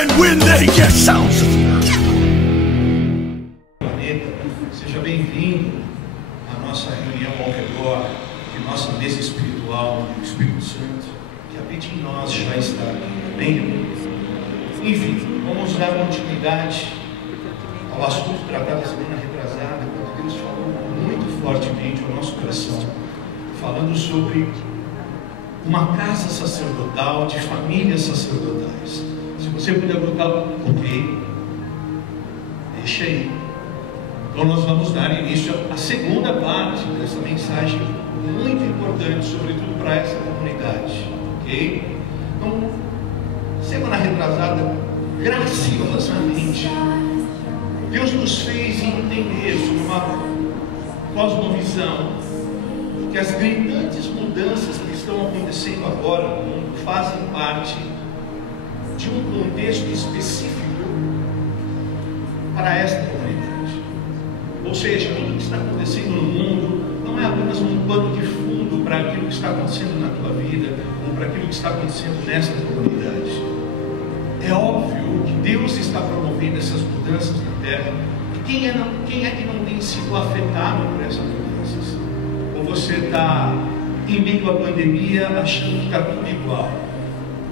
And when they get sounds of seja bem-vindo à nossa reunião ao redor de nossa mesa espiritual, do Espírito Santo, que habita em nós, já está aqui. Amém? Enfim, vamos dar continuidade ao assunto tratado a semana retrasada, quando Deus falou muito fortemente ao nosso coração, falando sobre uma casa sacerdotal, de famílias sacerdotais. Se você puder colocar ok, deixa aí. Então nós vamos dar início à segunda parte dessa mensagem muito importante, sobretudo para essa comunidade, ok? Então, semana retrasada, graciosamente, Deus nos fez entender sobre uma cosmovisão que as gritantes mudanças que estão acontecendo agora no mundo fazem parte de um contexto específico para esta comunidade. Ou seja, tudo que está acontecendo no mundo não é apenas um pano de fundo para aquilo que está acontecendo na tua vida ou para aquilo que está acontecendo nesta comunidade. É óbvio que Deus está promovendo essas mudanças na terra. Quem é que não tem sido afetado por essas mudanças? Ou você está em meio à pandemia achando que está tudo igual?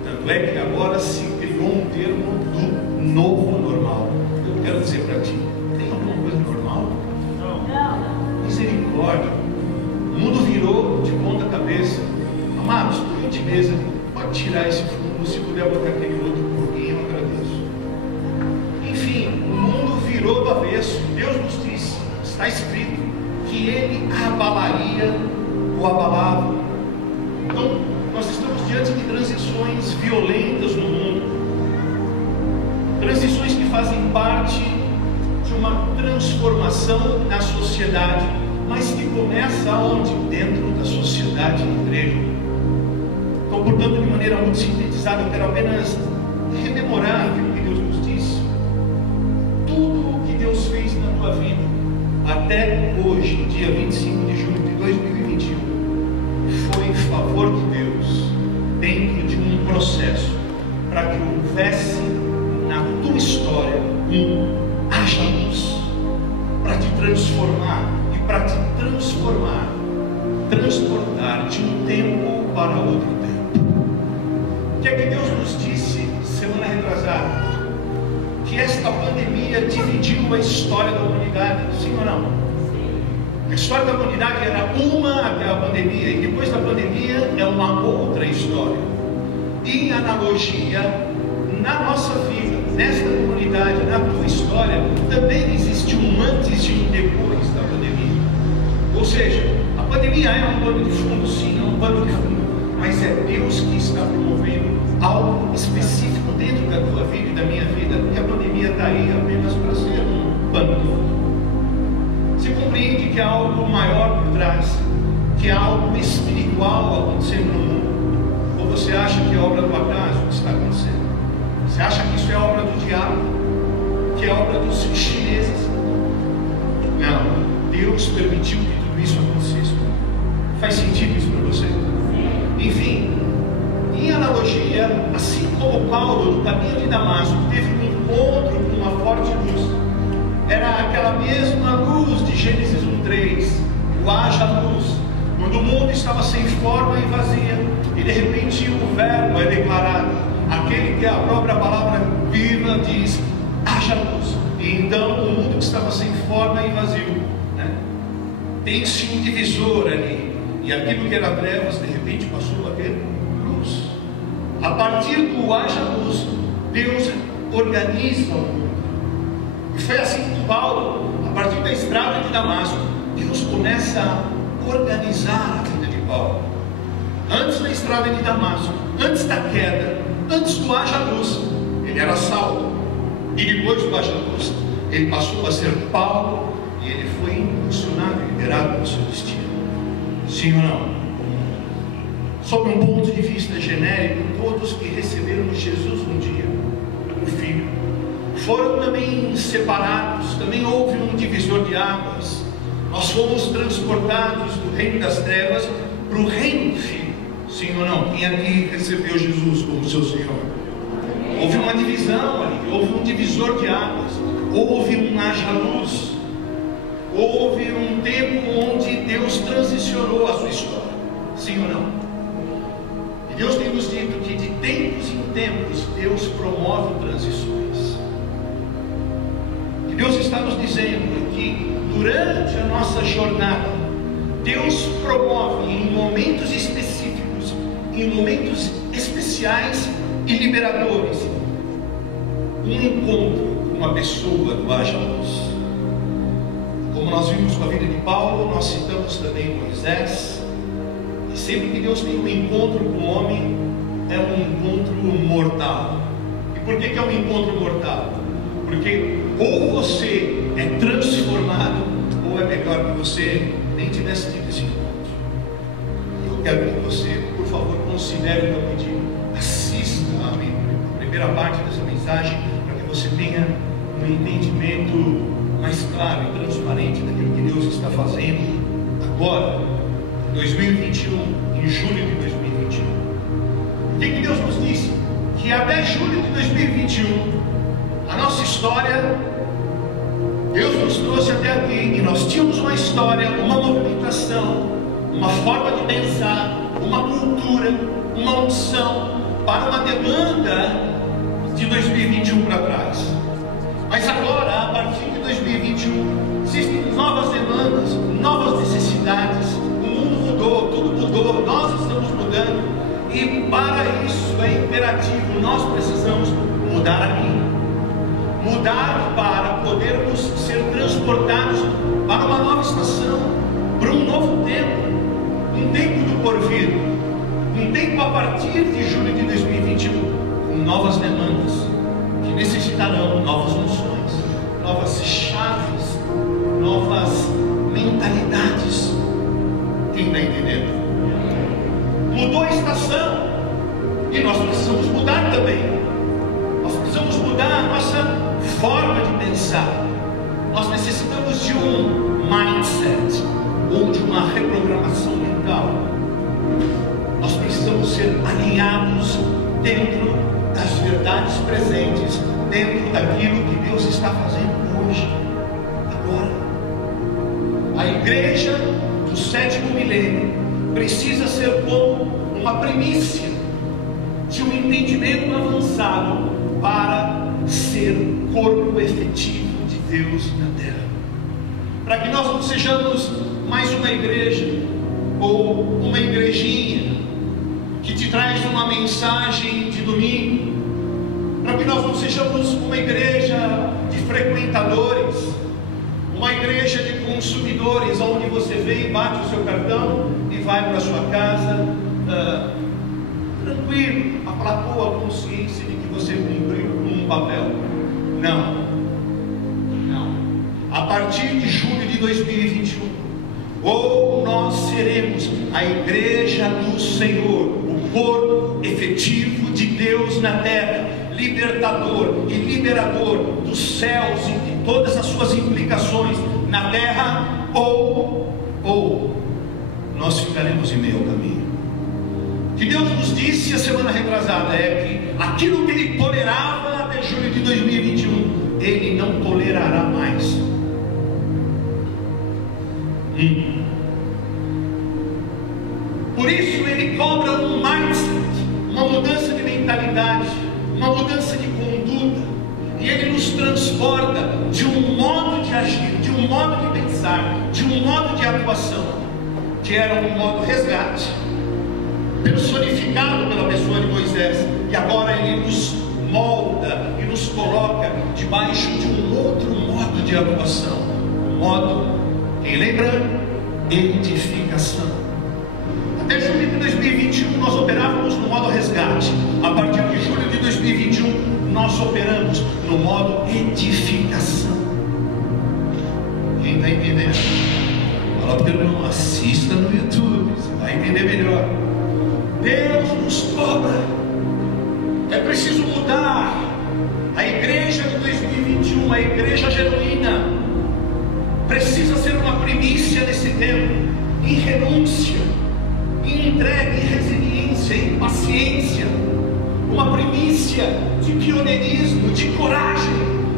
Tanto é que agora se criou um termo do novo normal. Eu quero dizer para ti, tem alguma coisa normal? Não. Misericórdia. O mundo virou de ponta cabeça. Amados, por gentileza, pode tirar esse fundo, se puder botar aquele outro pouquinho, eu agradeço. Enfim, o mundo virou do avesso. Deus nos disse, está escrito, que Ele abalaria o abalável. Então, nós estamos diante de transições violentas no mundo, transições que fazem parte de uma transformação na sociedade, mas que começa onde? Dentro da sociedade e igreja. Então, portanto, de maneira muito sintetizada, eu quero apenas rememorar aquilo que Deus nos disse. Tudo o que Deus fez na tua vida até hoje, dia 25 de julho de 2021, foi em favor de Deus, dentro de um processo para que houvesse na tua história haja luz, para te transformar e para te transportar de um tempo para outro tempo. O que é que Deus nos disse semana retrasada? Que esta pandemia dividiu a história da humanidade, sim ou não? A história da humanidade era uma até a pandemia, e depois da pandemia é uma outra história. Em analogia, na nossa vida, nesta comunidade, na tua história, também existe um antes e um depois da pandemia. Ou seja, a pandemia é um pano de fundo, sim, é um pano de fundo, mas é Deus que está promovendo algo específico dentro da tua vida e da minha vida, porque a pandemia está aí apenas para ser um pano de fundo. Você compreende que há algo maior por trás, que há algo espiritual acontecendo no mundo? Ou você acha que é obra do acaso o que está acontecendo? Você acha que isso é obra do diabo? Que é obra dos chineses? Não, Deus permitiu que tudo isso acontecesse. Faz sentido isso para você? Enfim, em analogia, assim como Paulo, no caminho de Damasco, teve um encontro com uma forte luz, era aquela mesma luz de Gênesis 1:3, o haja luz, quando o mundo estava sem forma e vazia, e de repente o verbo é declarado, aquele que é a própria palavra viva diz, haja luz, e então o mundo que estava sem forma e vazio, né? Tem-se um divisor ali, e aquilo que era trevas, de repente passou a ter luz. A partir do haja luz, Deus organiza o mundo. E foi assim com Paulo, a partir da estrada de Damasco, Deus começa a organizar a vida de Paulo. Antes da estrada de Damasco, antes da queda, antes do haja luz, ele era Saulo. E depois do haja luz, ele passou a ser Paulo, e ele foi impulsionado e liberado para o seu destino. Sim ou não? Sob um ponto de vista genérico, todos que receberam Jesus um dia, o Filho, foram também separados, também houve um divisor de águas. Nós fomos transportados do reino das trevas para o reino do Filho. Sim ou não? Quem aqui recebeu Jesus como seu Senhor? houve uma divisão ali, houve um divisor de águas, houve um haja luz, houve um tempo onde Deus transicionou a sua história, sim ou não? E Deus tem nos dito que de tempos em tempos Deus promove transições. E Deus está nos dizendo que durante a nossa jornada, Deus promove em momentos específicos, em momentos especiais e liberadores, um encontro com uma pessoa do haja luz. Como nós vimos com a vida de Paulo, nós citamos também Moisés. E sempre que Deus tem um encontro com o homem, é um encontro mortal. E por que é um encontro mortal? Porque ou você é transformado, ou é melhor que você nem tivesse tido esse encontro. Eu quero que você, por favor, considere o meu pedido. Assista a primeira parte dessa mensagem, para que você tenha um entendimento mais claro e transparente daquilo que Deus está fazendo agora, 2021, em julho de 2021. O que Deus nos disse? Que até julho de 2021, a nossa história, Deus nos trouxe até aqui, e nós tínhamos uma história, uma movimentação, uma forma de pensar, uma cultura, uma unção, para uma demanda de 2021 para trás. Mas agora, a partir de 2021, existem novas demandas, novas necessidades. O mundo mudou, tudo mudou, nós estamos mudando. E para isso é imperativo, nós precisamos mudar aqui. Mudar para podermos ser transportados para uma nova estação, para um novo tempo, um tempo do porvir, um tempo a partir de julho de 2021, com novas demandas, que necessitarão novas noções, novas chaves, novas mentalidades. Quem está entendendo? Mudou a estação, e nós precisamos mudar também. Nós precisamos mudar a nossa forma de pensar. Nós necessitamos de um mindset, ou de uma reprogramação mental. Nós precisamos ser alinhados dentro das verdades presentes, dentro daquilo que Deus está fazendo hoje, agora. A igreja do 7º milênio precisa ser como uma primícia de um entendimento avançado para ser corpo efetivo de Deus na terra. Para que nós não sejamos mais uma igreja ou uma igrejinha que te traz uma mensagem de domingo, para que nós não sejamos uma igreja de frequentadores, uma igreja de consumidores, onde você vem, bate o seu cartão e vai para a sua casa tranquilo, aplacou a consciência de que você cumpriu um papel. Não. A partir de julho de 2021, ou nós seremos a igreja do Senhor, o corpo efetivo de Deus na terra, libertador e liberador dos céus e de todas as suas implicações na terra, ou nós ficaremos em meio ao caminho. O que Deus nos disse a semana retrasada é que aquilo que Ele tolerava até julho de 2021, Ele não tolerará mais. Por isso Ele cobra um mindset, uma mudança de mentalidade, uma mudança de conduta, e Ele nos transporta de um modo de agir, de um modo de pensar, de um modo de atuação, que era um modo resgate, personificado pela pessoa de Moisés, e agora Ele nos molda e nos coloca debaixo de um outro modo de atuação, um modo, quem lembra? Edificação. Até julho de 2021 nós operávamos no modo resgate. A partir de julho de 2021 nós operamos no modo edificação. Quem está entendendo? Fala para o irmão, assista no YouTube, você vai entender melhor. Deus nos cobra. É preciso mudar. A igreja de 2021, a igreja genuína, precisa ser uma primícia nesse tempo, em renúncia, em entrega, em resiliência, em paciência, uma primícia de pioneirismo, de coragem,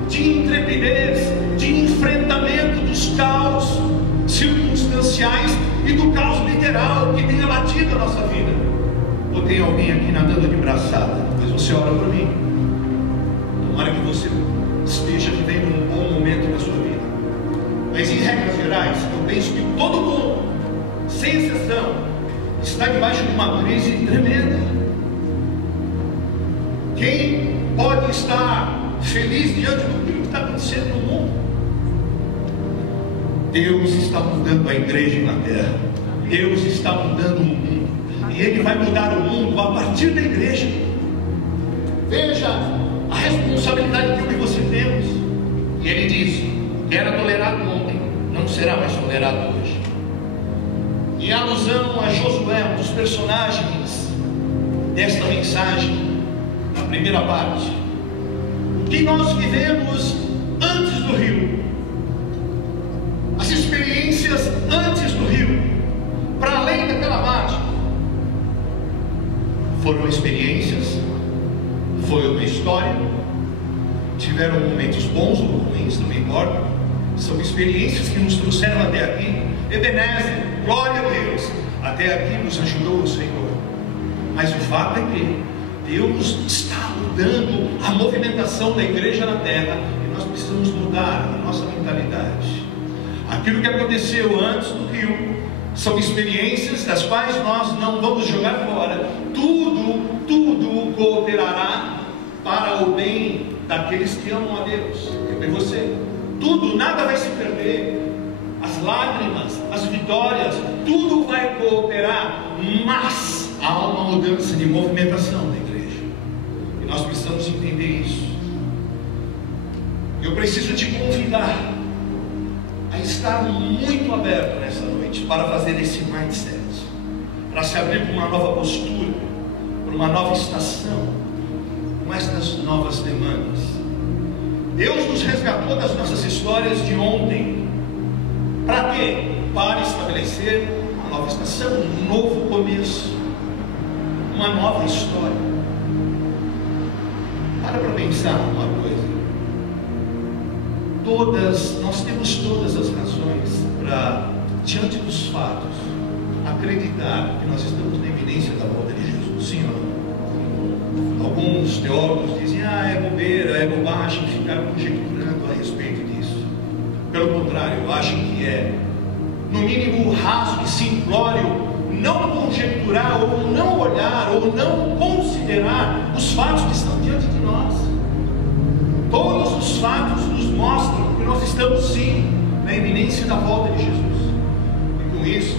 de intrepidez, de enfrentamento dos caos circunstanciais e do caos literal que tem abatido a nossa vida. Ou tem alguém aqui nadando de braçada, mas você ora por mim. Tomara que você esteja vivendo um bom momento na sua vida. Mas em regras gerais, eu penso que todo mundo, sem exceção, está debaixo de uma crise tremenda. Quem pode estar feliz diante do que está acontecendo no mundo? Deus está mudando a igreja na terra. Deus está mudando o mundo. E Ele vai mudar o mundo a partir da igreja. Veja a responsabilidade que eu e você temos. E Ele diz: que era tolerado ontem, não será mais tolerado hoje. Em alusão a Josué, um dos personagens desta mensagem, na primeira parte, o que nós vivemos antes do rio, as experiências antes do rio, para além daquela margem, foram experiências, foi uma história, tiveram momentos bons ou ruins, não importa, são experiências que nos trouxeram até aqui. Ebenezer, glória a Deus, até aqui nos ajudou o Senhor. Mas o fato é que Deus está mudando a movimentação da igreja na terra, e nós precisamos mudar a nossa mentalidade. Aquilo que aconteceu antes do rio são experiências das quais nós não vamos jogar fora. Tudo cooperará para o bem daqueles que amam a Deus. Eu e você. Tudo, nada vai se perder. As lágrimas, as vitórias, tudo vai cooperar, mas há uma mudança de movimentação da igreja. E nós precisamos entender isso. Eu preciso te convidar a estar muito aberto nessa noite para fazer esse mindset, para se abrir para uma nova postura, para uma nova estação, com estas novas demandas. Deus nos resgatou das nossas histórias de ontem. Para quê? Para estabelecer uma nova estação, um novo começo, uma nova história. Para pensar uma coisa. Nós temos todas as razões para, diante dos fatos, acreditar que nós estamos na iminência da volta de Jesus. Sim ou não? Alguns teólogos dizem: é bobeira, é bobagem ficar conjecturando a respeito disso. Pelo contrário, eu acho que é, no mínimo, raso e simplório não conjecturar, ou não olhar, ou não considerar os fatos que estão diante de nós. Todos os fatos nos mostram que nós estamos sim na iminência da volta de Jesus. E com isso,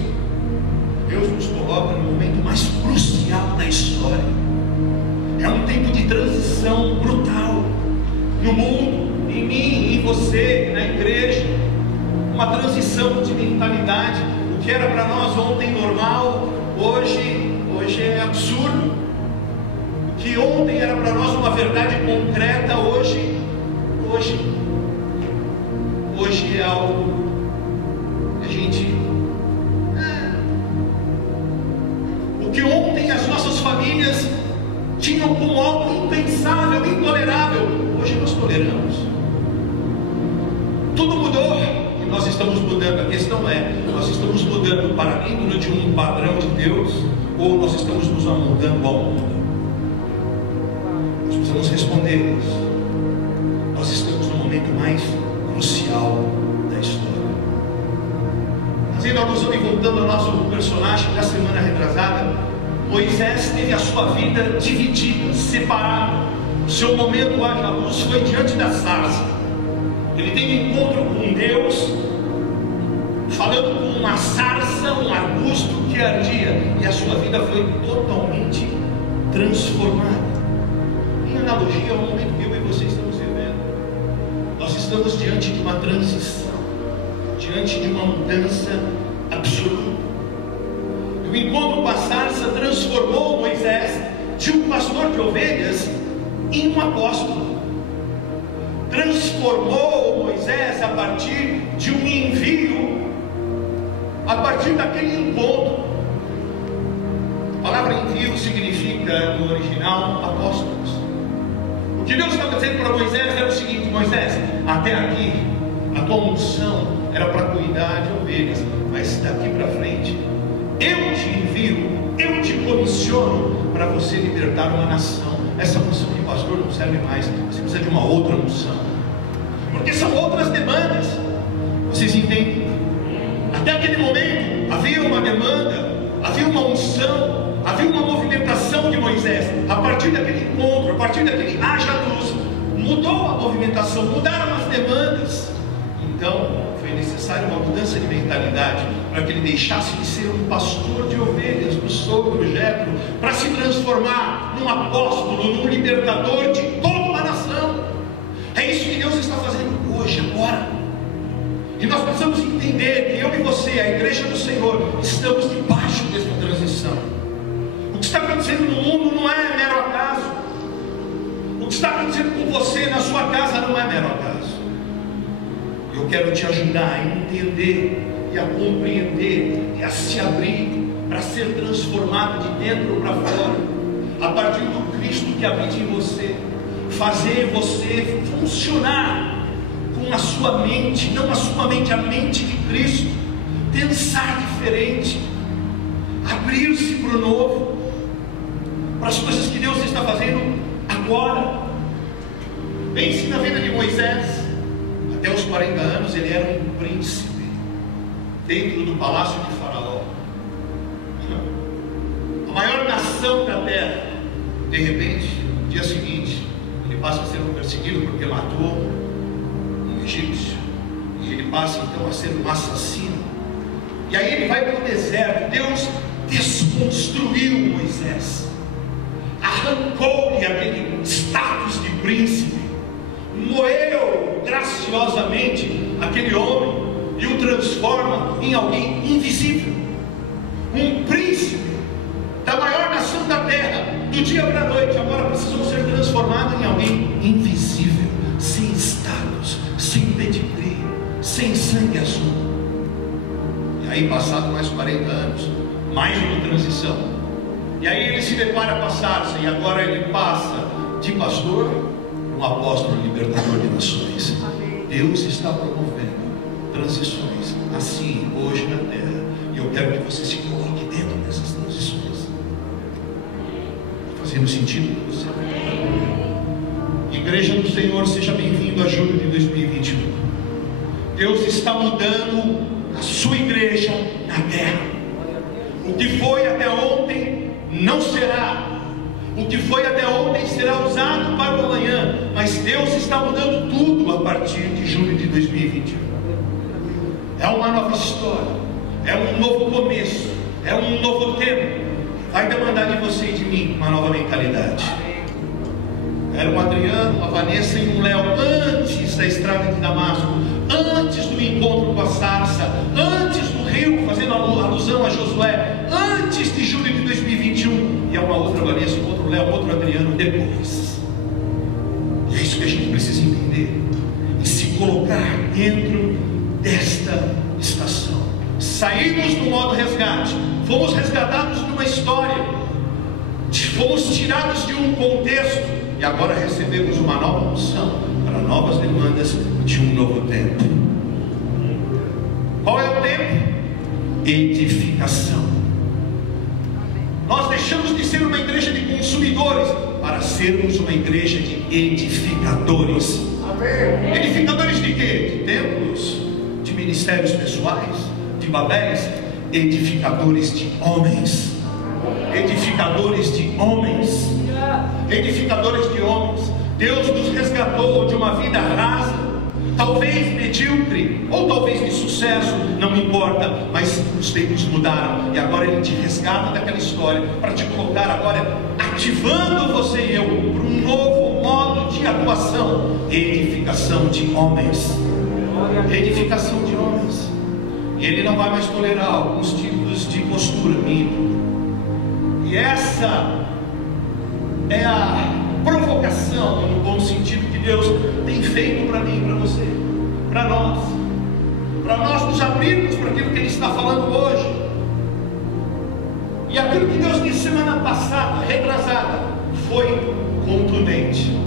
Deus nos coloca no momento mais crucial da história. É um tempo de transição brutal no mundo, em mim, em você, na igreja. Uma transição de mentalidade. O que era para nós ontem normal, hoje é absurdo. O que ontem era para nós uma verdade concreta, hoje é algo que a gente... O que ontem as nossas famílias tinham como algo impensável, intolerável, hoje nós toleramos. Tudo mudou e nós estamos mudando. A questão é, nós estamos mudando para ídolo de um padrão de Deus, ou nós estamos nos amoldando ao mundo? Nós precisamos responder isso. Nós estamos no momento mais crucial da história. Fazendo alusão e voltando ao nosso personagem da semana retrasada, Moisés teve a sua vida dividida, separada. O seu momento haja luz foi diante da sarça. Ele tem um encontro com Deus, falando com uma sarça, um arbusto que ardia, e a sua vida foi totalmente transformada. Em analogia ao momento que eu e você estamos vivendo, nós estamos diante de uma transição, diante de uma mudança absoluta. O encontro com a sarça transformou Moisés de um pastor de ovelhas em um apóstolo. Transformou Moisés a partir de um envio, a partir daquele encontro. A palavra envio significa, no original, apóstolos. O que Deus estava dizendo para Moisés era o seguinte: Moisés, até aqui a tua unção era para cuidar de ovelhas, mas daqui para frente eu te envio, eu te comissiono para você libertar uma nação. Essa unção de pastor não serve mais, você precisa de uma outra unção, porque são outras demandas. Vocês entendem? Até aquele momento havia uma demanda, havia uma unção, havia uma movimentação de Moisés. A partir daquele encontro, a partir daquele haja luz, mudou a movimentação, mudaram as demandas. Então foi necessária uma mudança de mentalidade para que ele deixasse de ser um pastor de ovelhas do sogro Jetro, para se transformar num apóstolo, num libertador de toda uma nação. É isso que Deus está fazendo hoje, agora. E nós precisamos entender que eu e você, a igreja do Senhor, estamos debaixo dessa transição. O que está acontecendo no mundo não é mero acaso. O que está acontecendo com você na sua casa não é mero acaso. Eu quero te ajudar a entender e a compreender e a se abrir para ser transformado de dentro para fora, a partir do Cristo que habita em você, fazer você funcionar com a sua mente, não a sua mente, a mente de Cristo, pensar diferente, abrir-se para o novo, para as coisas que Deus está fazendo agora. Pense na vida de Moisés. Até os 40 anos ele era um príncipe dentro do palácio de Faraó, a maior nação da terra. De repente, no dia seguinte, ele passa a ser um perseguido porque matou um egípcio, e ele passa então a ser um assassino. E aí ele vai para o deserto. Deus desconstruiu Moisés, arrancou-lhe aquele status de príncipe, moeu graciosamente aquele homem e o transforma em alguém invisível, um príncipe da maior nação da terra. Do dia para a noite, agora precisam ser transformados em alguém invisível, sem status, sem pedigree, sem sangue azul. E aí, passado mais 40 anos, mais uma transição, e aí ele se depara com a sarça, e agora ele passa de pastor para um apóstolo libertador de nações. Deus está promovendo transições assim hoje na terra, e eu quero que você se coloque dentro dessas transições. Está fazendo sentido para você? Igreja do Senhor, seja bem-vindo a julho de 2021. Deus está mudando a sua igreja na terra. O que foi até ontem não será. O que foi até ontem será usado para o amanhã. Mas Deus está mudando tudo a partir de julho de 2021. É uma nova história, é um novo começo, é um novo tempo. Vai demandar de você e de mim uma nova mentalidade. Era um Adriano, uma Vanessa e um Léo antes da estrada de Damasco, antes do encontro com a sarça, antes do rio, fazendo alusão a Josué, antes de julho de 2021. E é uma outra Vanessa, um outro Léo, outro Adriano depois. E é isso que a gente precisa entender e se colocar dentro desta estação. Saímos do modo resgate, fomos resgatados de uma história, fomos tirados de um contexto, e agora recebemos uma nova unção para novas demandas de um novo tempo. Qual é o tempo? Edificação. Nós deixamos de ser uma igreja de consumidores para sermos uma igreja de edificadores. Amém. Edificadores de quê? De templos, de ministérios pessoais, de babéis. Edificadores de homens. Edificadores de homens. Edificadores de homens. Deus nos resgatou de uma vida rasa, talvez medíocre, ou talvez de sucesso, não importa, mas os tempos mudaram, e agora Ele te resgata daquela história, para te colocar agora, ativando você e eu, para um novo modo de atuação. Edificação de homens. Edificação de homens. E Ele não vai mais tolerar alguns tipos de postura minha. E essa é a provocação, no bom sentido, que Deus tem feito para mim, para você, para nós nos abrirmos para aquilo que Ele está falando hoje. E aquilo que Deus disse semana passada, retrasada, foi contundente.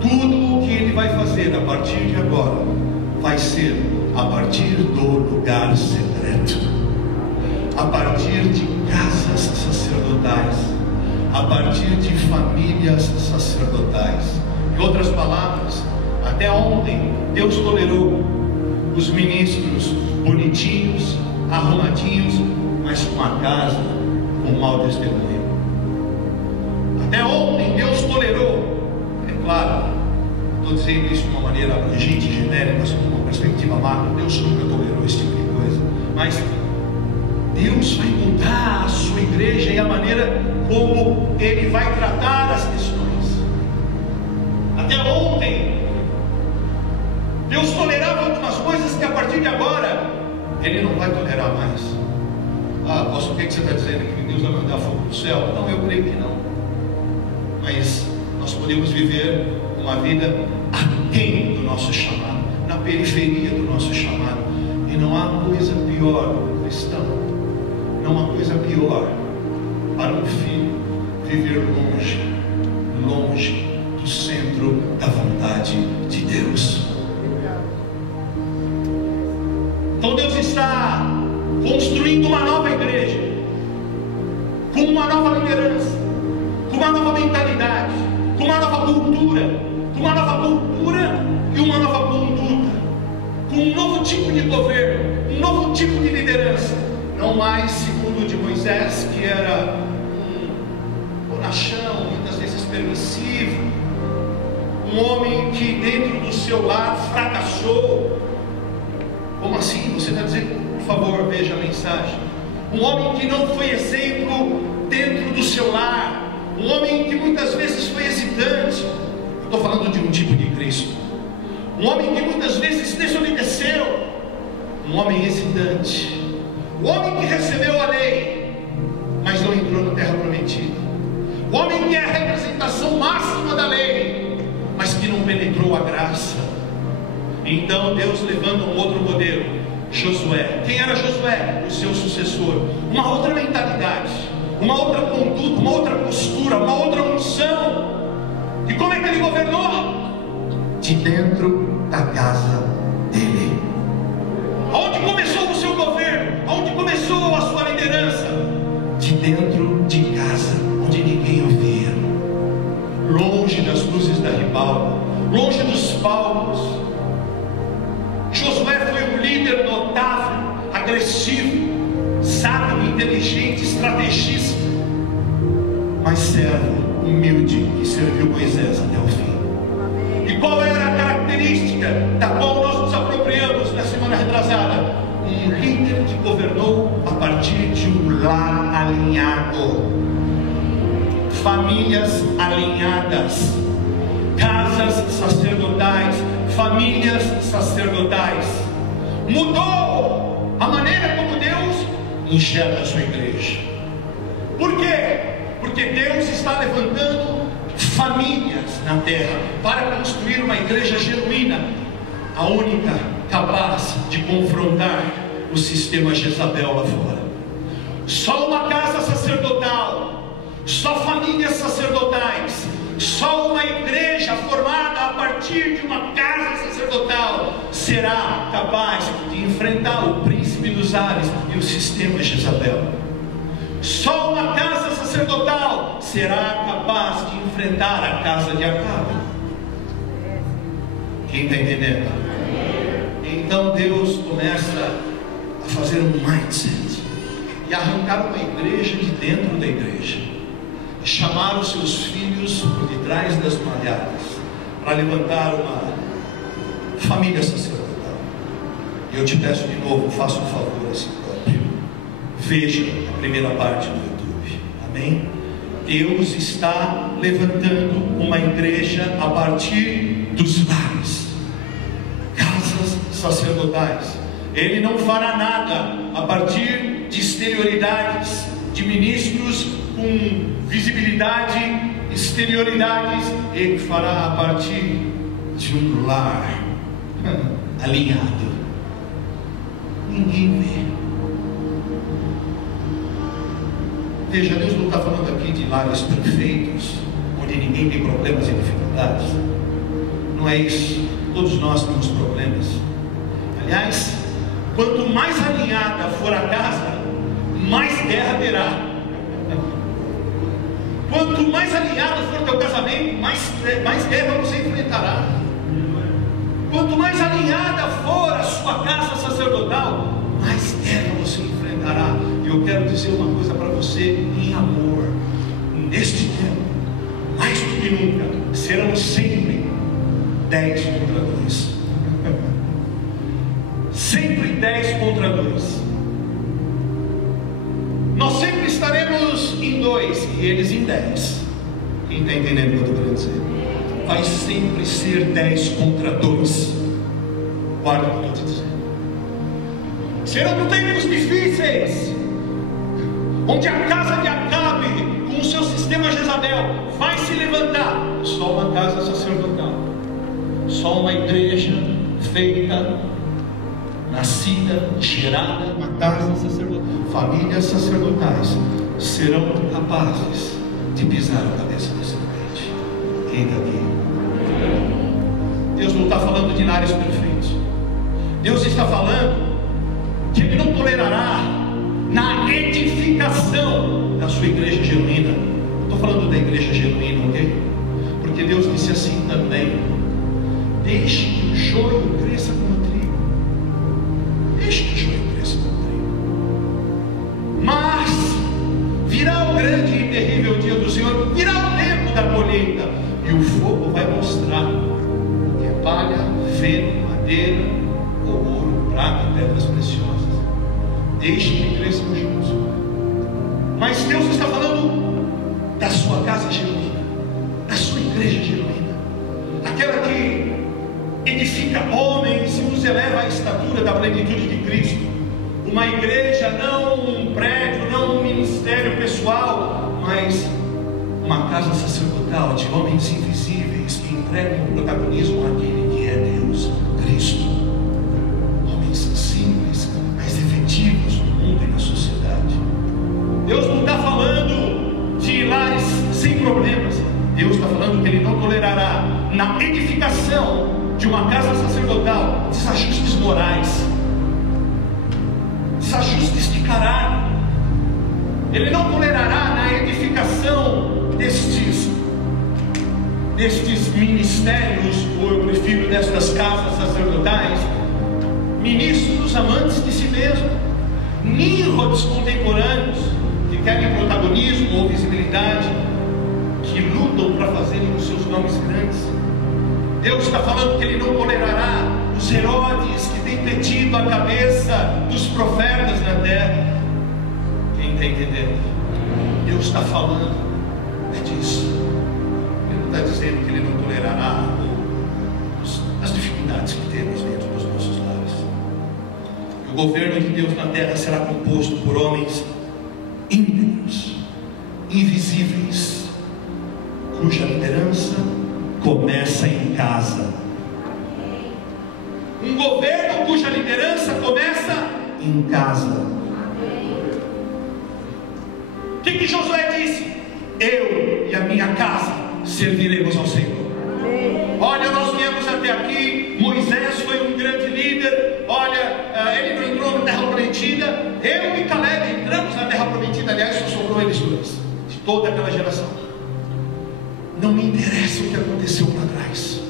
Tudo o que Ele vai fazer a partir de agora vai ser a partir do lugar secreto, a partir de casas sacerdotais, a partir de famílias sacerdotais. Em outras palavras, até ontem Deus tolerou os ministros bonitinhos, arrumadinhos, mas com a casa com mau testemunho. Até ontem Deus tolerou, é claro, estou dizendo isso de uma maneira abrangente, genérica, mas com uma perspectiva macro. Deus nunca tolerou esse tipo de coisa, mas Deus vai mudar a sua igreja e a maneira como Ele vai tratar as questões. Até ontem Deus tolerava algumas coisas que a partir de agora Ele não vai tolerar mais. Ah, apóstolo, o que você está dizendo? Que Deus vai mandar fogo do céu? Não, eu creio que não. Mas nós podemos viver uma vida aquém do nosso chamado, na periferia do nosso chamado. E não há coisa pior para o cristão, não há coisa pior para um filho viver longe do centro da vontade de Deus. Então Deus está construindo uma nova igreja, com uma nova liderança, com uma nova mentalidade, com uma nova cultura, com uma nova cultura e uma nova conduta, com um novo tipo de governo, um novo tipo de liderança. Não mais segundo o de Moisés, que era um bonachão, muitas vezes permissivo, um homem que dentro do seu lar fracassou. Como assim? Você está dizendo? Por favor, veja a mensagem. Um homem que não foi exemplo dentro do seu lar, um homem que muitas vezes foi hesitante. Eu estou falando de um tipo de Cristo. Um homem que muitas vezes desobedeceu, um homem hesitante, o homem que recebeu a lei, mas não entrou na terra prometida, o homem que é a representação máxima da lei, mas que não penetrou a graça. Então Deus levanta um outro modelo, Josué. Quem era Josué? O seu sucessor. Uma outra mentalidade, uma outra conduta, uma outra postura, uma outra unção. E como é que ele governou? De dentro da casa dele. Aonde começou o seu governo? Aonde começou a sua liderança? De dentro de casa, onde ninguém o via, longe das luzes da ribalta, longe dos palcos. Josué foi um líder notável, agressivo, sábio, inteligente, estrategista, mas servo, humilde, que serviu Moisés até o fim. E qual era a característica da qual nós nos apropriamos na semana retrasada? Um líder que governou a partir de um lar alinhado, famílias alinhadas, casas sacerdotais, famílias sacerdotais. Mudou a maneira como Deus enxerga a sua igreja. Por quê? Porque Deus está levantando famílias na terra para construir uma igreja genuína, a única capaz de confrontar o sistema Jezabel lá fora. Só uma casa sacerdotal, só famílias sacerdotais, só uma igreja formada a partir de uma casa sacerdotal será capaz de enfrentar o príncipe dos ares e o sistema Jezabel. Só uma casa sacerdotal será capaz de enfrentar a casa de Acabe. Quem está entendendo? Então Deus começa a fazer um mindset e arrancar uma igreja de dentro da igreja, e chamar os seus filhos por detrás das malhadas para levantar uma família sacerdotal. E eu te peço de novo, faça um favor a si próprio, veja a primeira parte do YouTube, amém? Deus está levantando uma igreja a partir dos lares, casas sacerdotais. Ele não fará nada a partir de exterioridades, de ministros com visibilidade, exterioridades. Ele fará a partir de um lar alinhado. Ninguém vê. Veja, Deus não está falando aqui de lares perfeitos, onde ninguém tem problemas e dificuldades. Não é isso. Todos nós temos problemas. Aliás, quanto mais alinhada for a casa, mais guerra terá. Quanto mais alinhado for teu casamento, mais guerra você enfrentará. Quanto mais alinhada for a sua casa sacerdotal, mais guerra você enfrentará. E eu quero dizer uma coisa para você, em amor. Neste tempo, mais do que nunca, serão sempre 10 contra 2. Sempre 10 contra 2. Nós sempre estaremos em 2 e eles em 10. Quem está entendendo o que eu estou querendo dizer? Vai sempre ser 10 contra 2. Guarda o que eu estou te dizendo. Serão tempos difíceis, onde a casa de Acabe, com o seu sistema Jezabel, vai se levantar. Só uma casa sacerdotal, só uma igreja feita, nascida, gerada, uma casa sacerdotal. Famílias sacerdotais serão capazes de pisar a cabeça da serpente. Quem está aqui? Deus não está falando de lares perfeitos. Deus está falando que Ele não tolerará na edificação da sua igreja genuína. Estou falando da igreja genuína, ok? Porque Deus disse assim também: deixe que o joio cresça como o trigo. Deixe que o joio cresça como o trigo. Mas virá o grande e terrível dia do Senhor, virá o tempo da colheita, e o fogo vai mostrar que é palha, feno, madeira, ou ouro, prata, pedras preciosas. Deixe que cresça o juízo. Mas Deus está falando da sua casa genuína, da sua igreja genuína, aquela que edifica homens e os eleva à estatura da plenitude de Cristo. Uma igreja, não um prédio, não um ministério pessoal, mas uma casa sacerdotal de homens invisíveis que entregam o protagonismo àquele que é Deus, Cristo. Homens simples, mas efetivos no mundo e na sociedade. Deus não está falando de lares sem problemas. Deus está falando que Ele não tolerará na edificação de uma casa sacerdotal desajustes morais, desajustes de caráter. Ele não tolerará na edificação destes ministérios, ou eu prefiro destas casas sacerdotais, ministros amantes de si mesmo, Nírodes contemporâneos que querem protagonismo ou visibilidade, que lutam para fazerem os seus nomes grandes. Deus está falando que Ele não tolerará os Herodes que têm petido a cabeça dos profetas na terra. Quem está entendendo? Deus está falando é disso. Ele não está dizendo que Ele não tolerará as dificuldades que temos dentro dos nossos lares. O governo de Deus na terra será composto por homens íntegros, invisíveis, cuja liderança começa em casa. Um governo cuja liderança começa em casa. O que Josué disse? Eu e a minha casa serviremos ao Senhor. Olha, nós viemos até aqui. Moisés foi um grande líder. Olha, ele não entrou na terra prometida. Eu e Caleb entramos na terra prometida. Aliás, só sobrou eles dois, de toda aquela geração. Não me interessa o que aconteceu para trás.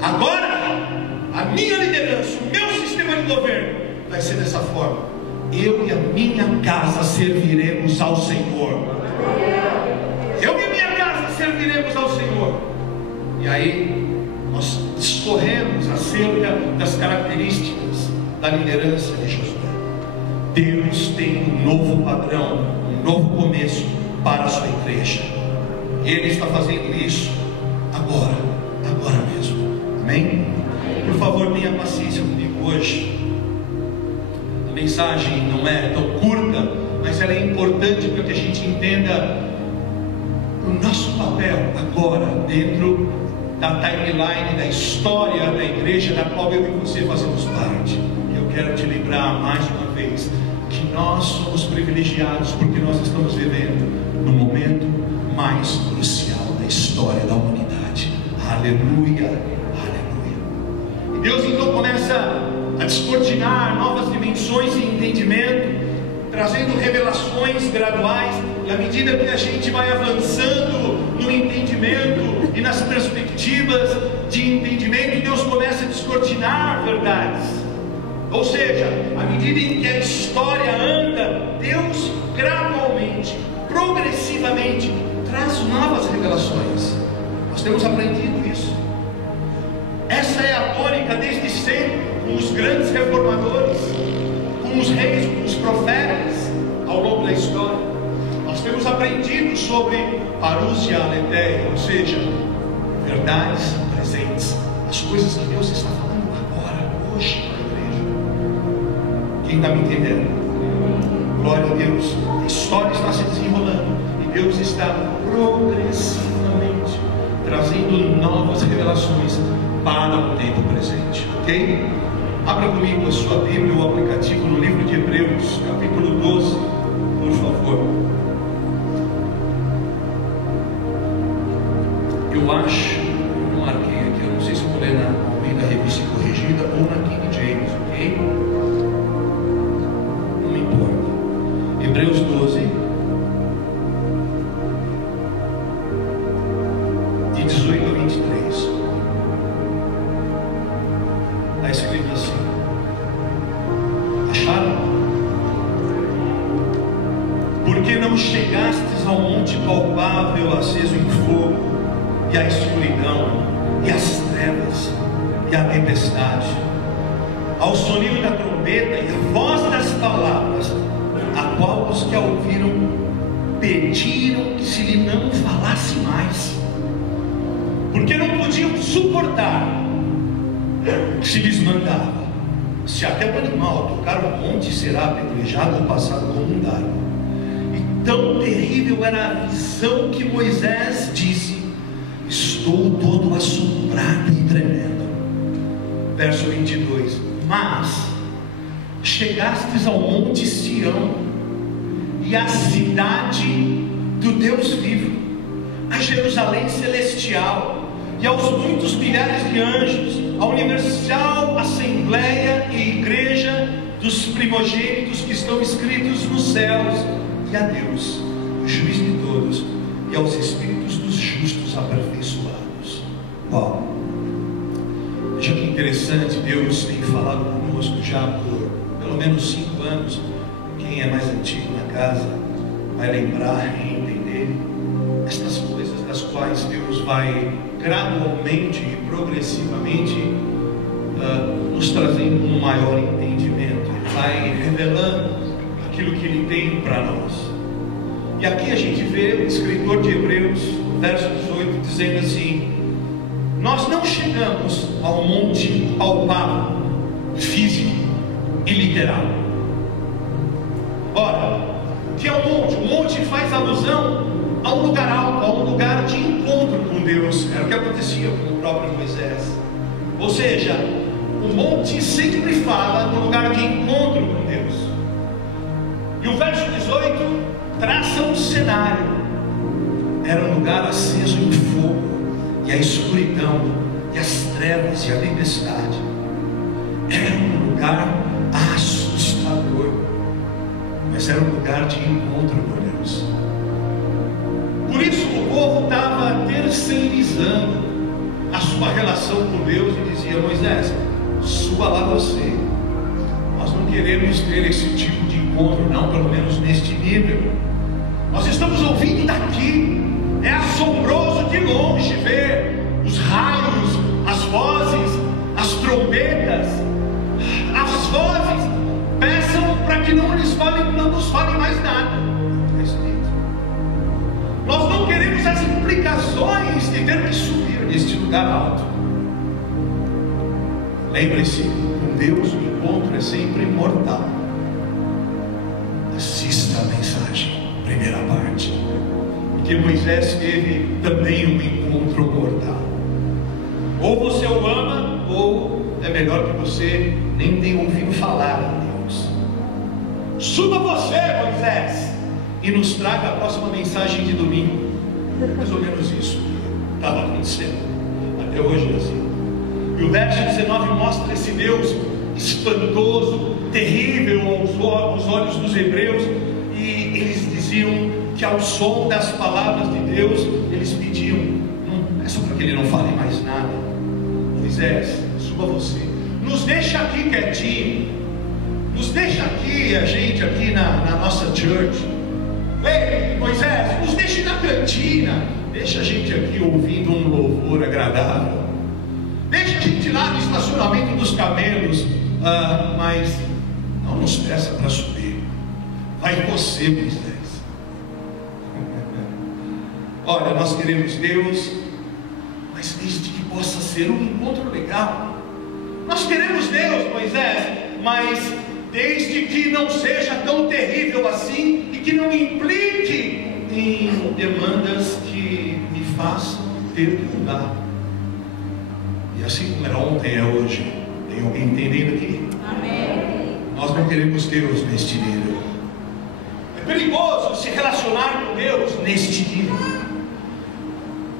Agora, a minha liderança, o meu sistema de governo vai ser dessa forma: eu e a minha casa serviremos ao Senhor. Eu e a minha casa serviremos ao Senhor. E aí nós discorremos acerca das características da liderança de Josué. Deus tem um novo padrão, um novo começo para a sua igreja. Ele está fazendo isso agora mesmo. Amém? Por favor, tenha paciência comigo hoje. A mensagem não é tão curta, mas ela é importante para que a gente entenda o nosso papel agora dentro da timeline, da história da igreja da qual eu e você fazemos parte. Eu quero te lembrar mais uma vez: que nós somos privilegiados porque nós estamos vivendo no momento mais crucial da história da humanidade. Aleluia, aleluia. E Deus então começa a descortinar novas dimensões de entendimento, trazendo revelações graduais. E à medida que a gente vai avançando no entendimento e nas perspectivas de entendimento, Deus começa a descortinar verdades. Ou seja, à medida em que a história anda, Deus gradualmente, progressivamente, traz novas revelações. Nós temos aprendido isso. Essa é a tônica desde sempre, com os grandes reformadores, com os reis, com os profetas, ao longo da história. Nós temos aprendido sobre parousia aletheia, ou seja, verdades presentes, as coisas que Deus está falando agora, hoje, na igreja. Quem está me entendendo? Glória a Deus. A história está se desenrolando e Deus está progressivamente trazendo novas revelações para o tempo presente, ok? Abra comigo a sua Bíblia, o aplicativo, no livro de Hebreus, capítulo 12, por favor. Eu acho, eu marquei aqui, eu não sei se eu vou ler na Almeida Revista Corrigida ou na King James, ok? Não me importa. Hebreus 12, de 18 a 23. Está escrito assim. Acharam? Porque não chegastes ao monte palpável, aceso em fogo, e a escuridão, e as trevas, e a tempestade, ao sonido da trombeta e a voz das palavras, a qual os que a ouviram pediram que se lhe não falasse mais, porque não podiam suportar que se lhes mandava: se até o animal tocar o monte, será apedrejado ou passado como um dardo. E tão terrível era a visão que Moisés disse: estou todo assombrado e tremendo. Verso 22. Mas chegastes ao monte Sião, e à cidade do Deus vivo, a Jerusalém celestial, e aos muitos milhares de anjos, a universal assembleia e igreja dos primogênitos que estão escritos nos céus, e a Deus, o juiz de todos, e aos espíritos dos justos aperfeiçoados. Uau! Veja que interessante, Deus tem falado conosco já por pelo menos 5 anos. Quem é mais antigo na casa vai lembrar e entender estas coisas, das quais Deus vai gradualmente e progressivamente nos trazendo um maior entendimento. Ele vai revelando aquilo que Ele tem para nós. E aqui a gente vê o escritor de Hebreus, verso 18, dizendo assim: nós não chegamos ao monte palpável, físico e literal. Ora, que é o monte? O monte faz alusão a um lugar alto, a um lugar de encontro com Deus. Era o que acontecia com o próprio Moisés. Ou seja, o monte sempre fala do lugar de encontro com Deus. E o verso 18 traça um cenário. Era um lugar aceso em fogo, e a escuridão, e as trevas, e a tempestade. Era um lugar assustador, mas era um lugar de encontro com Deus. Por isso o povo estava terceirizando a sua relação com Deus e dizia: Moisés, suba lá você, nós não queremos ter esse tipo de encontro, não, pelo menos neste nível. Nós estamos ouvindo daqui. É assombroso de longe ver os raios, as vozes, as trombetas, as vozes. Peçam para que não nos falem mais nada. Nós não queremos as implicações de ter que subir neste lugar alto. Lembre-se, com Deus o encontro é sempre mortal. Assista a mensagem, primeira parte. Porque Moisés teve também um encontro mortal. Ou você o ama, ou é melhor que você nem tenha ouvido falar de Deus. suba você, Moisés, e nos traga a próxima mensagem de domingo. Mais ou menos isso que estava acontecendo. Até hoje é assim. E o verso 19 mostra esse Deus espantoso, terrível aos olhos dos hebreus. E eles diziam que ao som das palavras de Deus, eles pediam: não é só para que ele não fale mais nada. Moisés, suba você, nos deixa aqui quietinho, nos deixa aqui, a gente aqui na nossa church. Ei, Moisés, nos deixe na cantina, deixa a gente aqui ouvindo um louvor agradável, deixa a gente lá no estacionamento dos camelos, mas não nos peça para subir, vai você, Moisés. Olha, nós queremos Deus, mas desde que possa ser um encontro legal. Nós queremos Deus, Moisés, mas desde que não seja tão terrível assim e que não implique em demandas que me façam ter que mudar. E assim como era ontem, é hoje. Tem alguém entendendo aqui? Amém. Nós não queremos Deus neste nível. É perigoso se relacionar com Deus neste nível.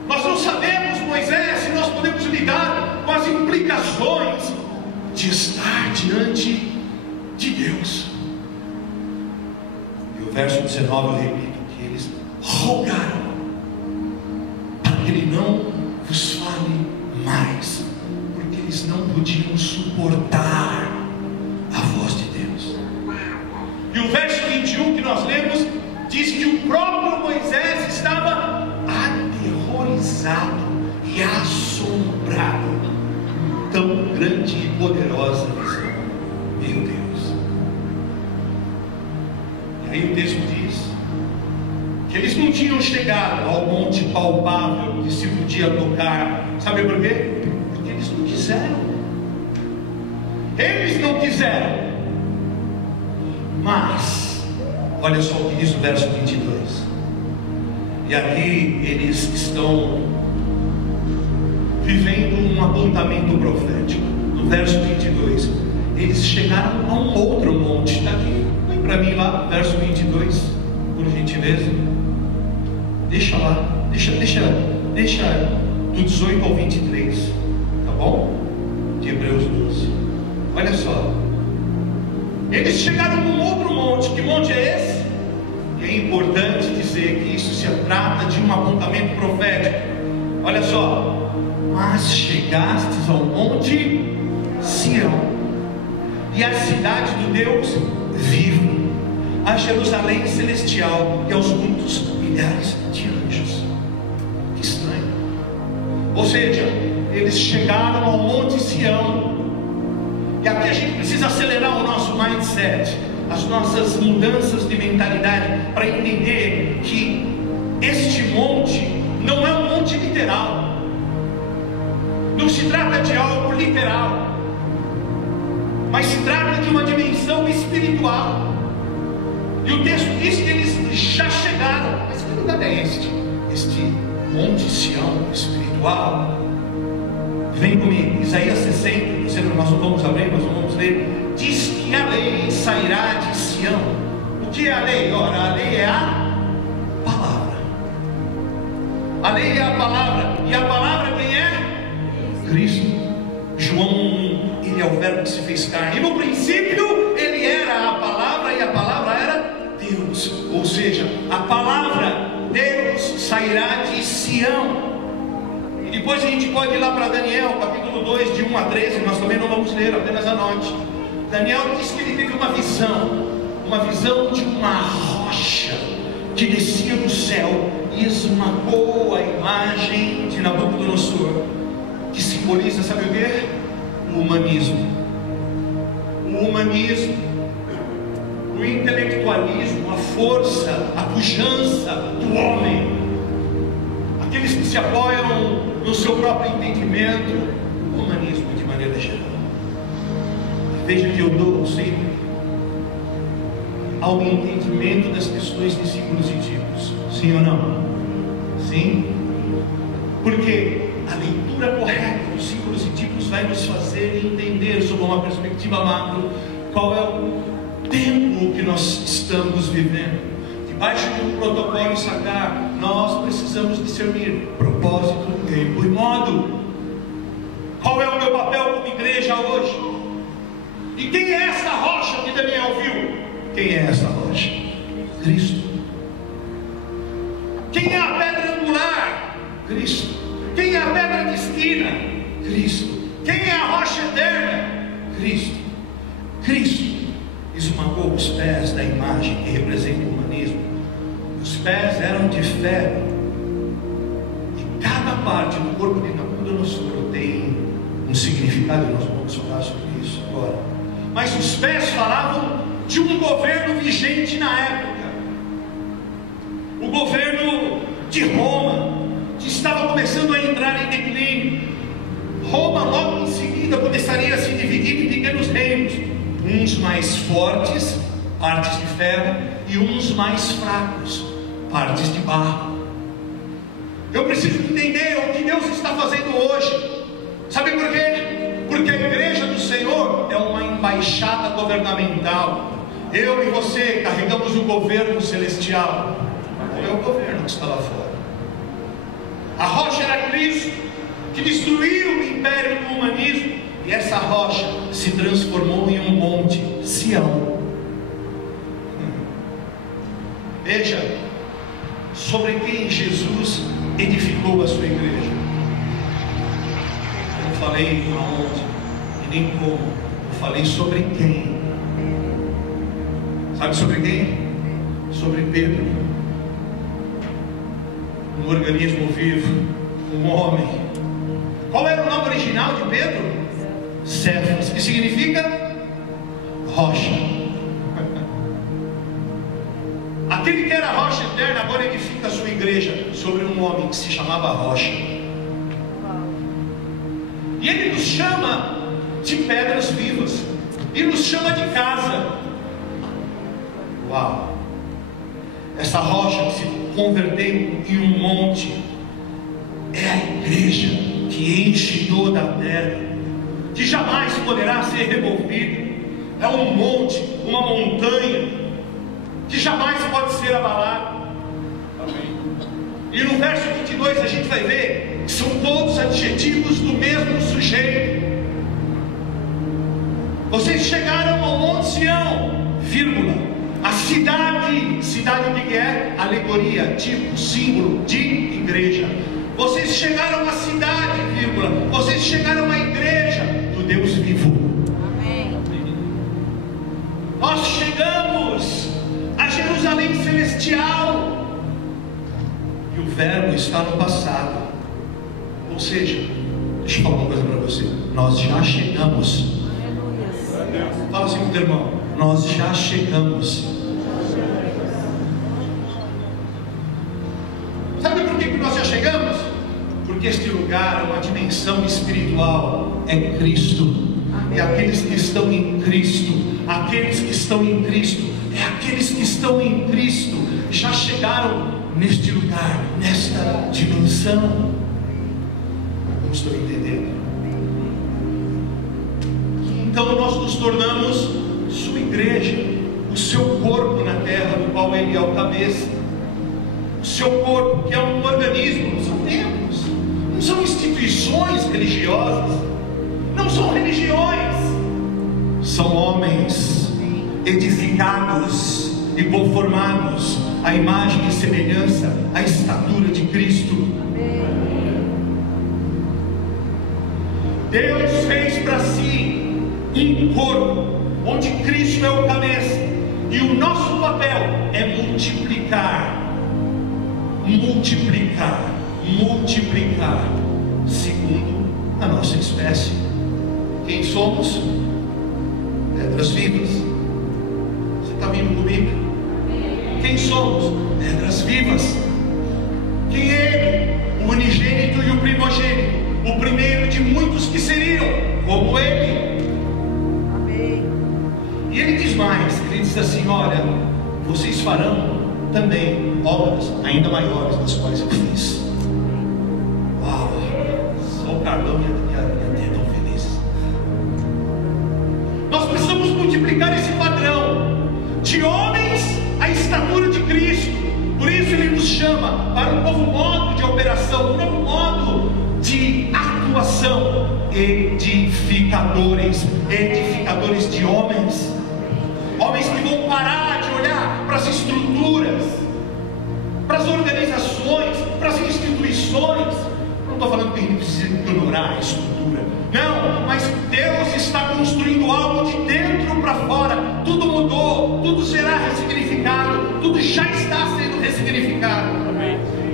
Nós não sabemos, Moisés, se nós podemos lidar com as implicações de estar diante de Deus. E o verso 19 eu repito, que eles rogaram para que ele não vos fale mais, porque eles não podiam suportar a voz de Deus. E o verso 21 que nós lemos diz que o próprio Moisés estava aterrorizado e assombrado, tão grande e poderosa visão. Meu Deus. E aí o texto diz que eles não tinham chegado ao monte palpável que se podia tocar. Sabe por quê? Porque eles não quiseram. Eles não quiseram. Mas olha só o que diz o verso 22. E aqui eles estão vivendo um apontamento profético. No verso 22, eles chegaram a um outro monte. Está aqui, põe para mim lá, verso 22, por gentileza. Deixa lá, deixa do 18 ao 23, tá bom? De Hebreus 12. Olha só, eles chegaram a um outro monte. Que monte é esse? E é importante dizer que isso se trata de um apontamento profético. Olha só: mas chegastes ao monte Sião, e à cidade do Deus vivo, a Jerusalém celestial, e aos muitos milhares de anjos. Que estranho. Ou seja, eles chegaram ao monte Sião. E aqui a gente precisa acelerar o nosso mindset, as nossas mudanças de mentalidade, para entender que este monte não é um monte literal. Não se trata de algo literal, mas se trata de uma dimensão espiritual. E o texto diz que eles já chegaram. Mas que lugar é este? Este monte Sião espiritual? Vem comigo, Isaías 60. Nós não vamos abrir, nós não vamos ler. Diz que a lei sairá de Sião. O que é a lei? Ora, a lei é a palavra. A lei é a palavra. E a palavra quem é? Cristo. João 1, ele é o verbo que se fez carne. E no princípio ele era a palavra, e a palavra era Deus. Ou seja, a palavra Deus sairá de Sião. E depois a gente pode ir lá para Daniel, capítulo 2, de 1 a 13. Nós também não vamos ler, apenas anote. Daniel diz que ele teve uma visão de uma rocha que descia do céu e esmagou a imagem de Nabucodonosor, que simboliza, sabe o quê? O humanismo. O humanismo, o intelectualismo, a força, a pujança do homem. Aqueles que se apoiam no seu próprio entendimento, o humanismo de maneira geral. Veja que eu dou sempre ao entendimento das questões de símbolos e tipos. Sim ou não? Sim? Porque a leitura correta dos símbolos e tipos vai nos fazer entender, sob uma perspectiva macro, qual é o tempo que nós estamos vivendo, debaixo do protocolo sagrado, nós precisamos discernir propósito, tempo e modo. Qual é o meu papel como igreja hoje? E quem é essa rocha que Daniel viu? Quem é essa rocha? Cristo. Quem é a pedra angular? Cristo. Quem é a pedra de esquina? Cristo. Quem é a rocha eterna? Cristo. Cristo esmagou os pés da imagem que representa o humanismo. Os pés eram de ferro, e cada parte do corpo de Nabucodonosor tem um significado, e nós vamos falar sobre isso agora. Mas os pés falavam de um governo vigente na época, o governo de Roma, que estava começando a entrar em declínio. Roma logo em seguida começaria a se dividir em pequenos reinos, uns mais fortes, partes de ferro, e uns mais fracos, partes de barro. Eu preciso entender o que Deus está fazendo hoje. Sabe por quê? Porque a igreja do Senhor é uma embaixada governamental. Eu e você carregamos o governo celestial. Não é o governo que está lá fora. A rocha era Cristo, que destruiu o império do humanismo, e essa rocha se transformou em um monte, Sião. Veja sobre quem Jesus edificou a sua igreja. Eu não falei aonde e nem como, eu falei sobre quem. Sabe sobre quem? Sobre Pedro, um organismo vivo, um homem. Qual era o nome original de Pedro? Cefas, que significa rocha. Aquele que era rocha eterna agora edifica a sua igreja sobre um homem que se chamava Rocha. E ele nos chama de pedras vivas, e nos chama de casa. Uau! Essa rocha que se converteu em um monte é a igreja que enche toda a terra, que jamais poderá ser removida. É um monte, uma montanha, que jamais pode ser abalado. Amém. E no verso 22 a gente vai ver que são todos adjetivos do mesmo sujeito. Vocês chegaram ao Monte Sião, vírgula, a cidade. Cidade o que é? Alegoria, tipo, símbolo de igreja. Vocês chegaram à cidade, vírgula, vocês chegaram à igreja do Deus vivo. Amém. Nós chegamos a Jerusalém celestial, e o verbo está no passado. Ou seja, deixa eu falar uma coisa para você, nós já chegamos. Fala assim com o teu irmão, nós já chegamos. Sabe por que nós já chegamos? Porque este lugar é uma dimensão espiritual, é Cristo. E aqueles que estão em Cristo, aqueles que estão em Cristo, é aqueles que estão em Cristo, já chegaram neste lugar, nesta dimensão. Não estou entendendo. Então nós nos tornamos sua igreja, o seu corpo na terra, do qual Ele é o cabeça. O seu corpo, que é um organismo, não são templos, não são instituições religiosas, não são religiões, são homens edificados e conformados à imagem e semelhança, à estatura de Cristo. Deus fez para si um corpo onde Cristo é o cabeça, e o nosso papel é multiplicar, multiplicar, multiplicar, segundo a nossa espécie. Quem somos? Pedras vivas. Você está vindo comigo? Quem somos? Pedras vivas. Quem é Ele? O unigênito e o primogênito, o primeiro de muitos que seriam como Ele. E Ele diz mais, Ele diz assim: olha, vocês farão também obras ainda maiores das quais eu fiz. Uau, só o Carlão e a Daniela estão felizes. Nós precisamos multiplicar esse padrão. edificação, um novo modo de atuação. Edificadores de homens, homens que vão parar de olhar para as estruturas, para as organizações, para as instituições. Não estou falando que a gente precisa ignorar a estrutura, não, mas Deus está construindo algo de dentro para fora. Tudo mudou, tudo será ressignificado, tudo já está sendo ressignificado.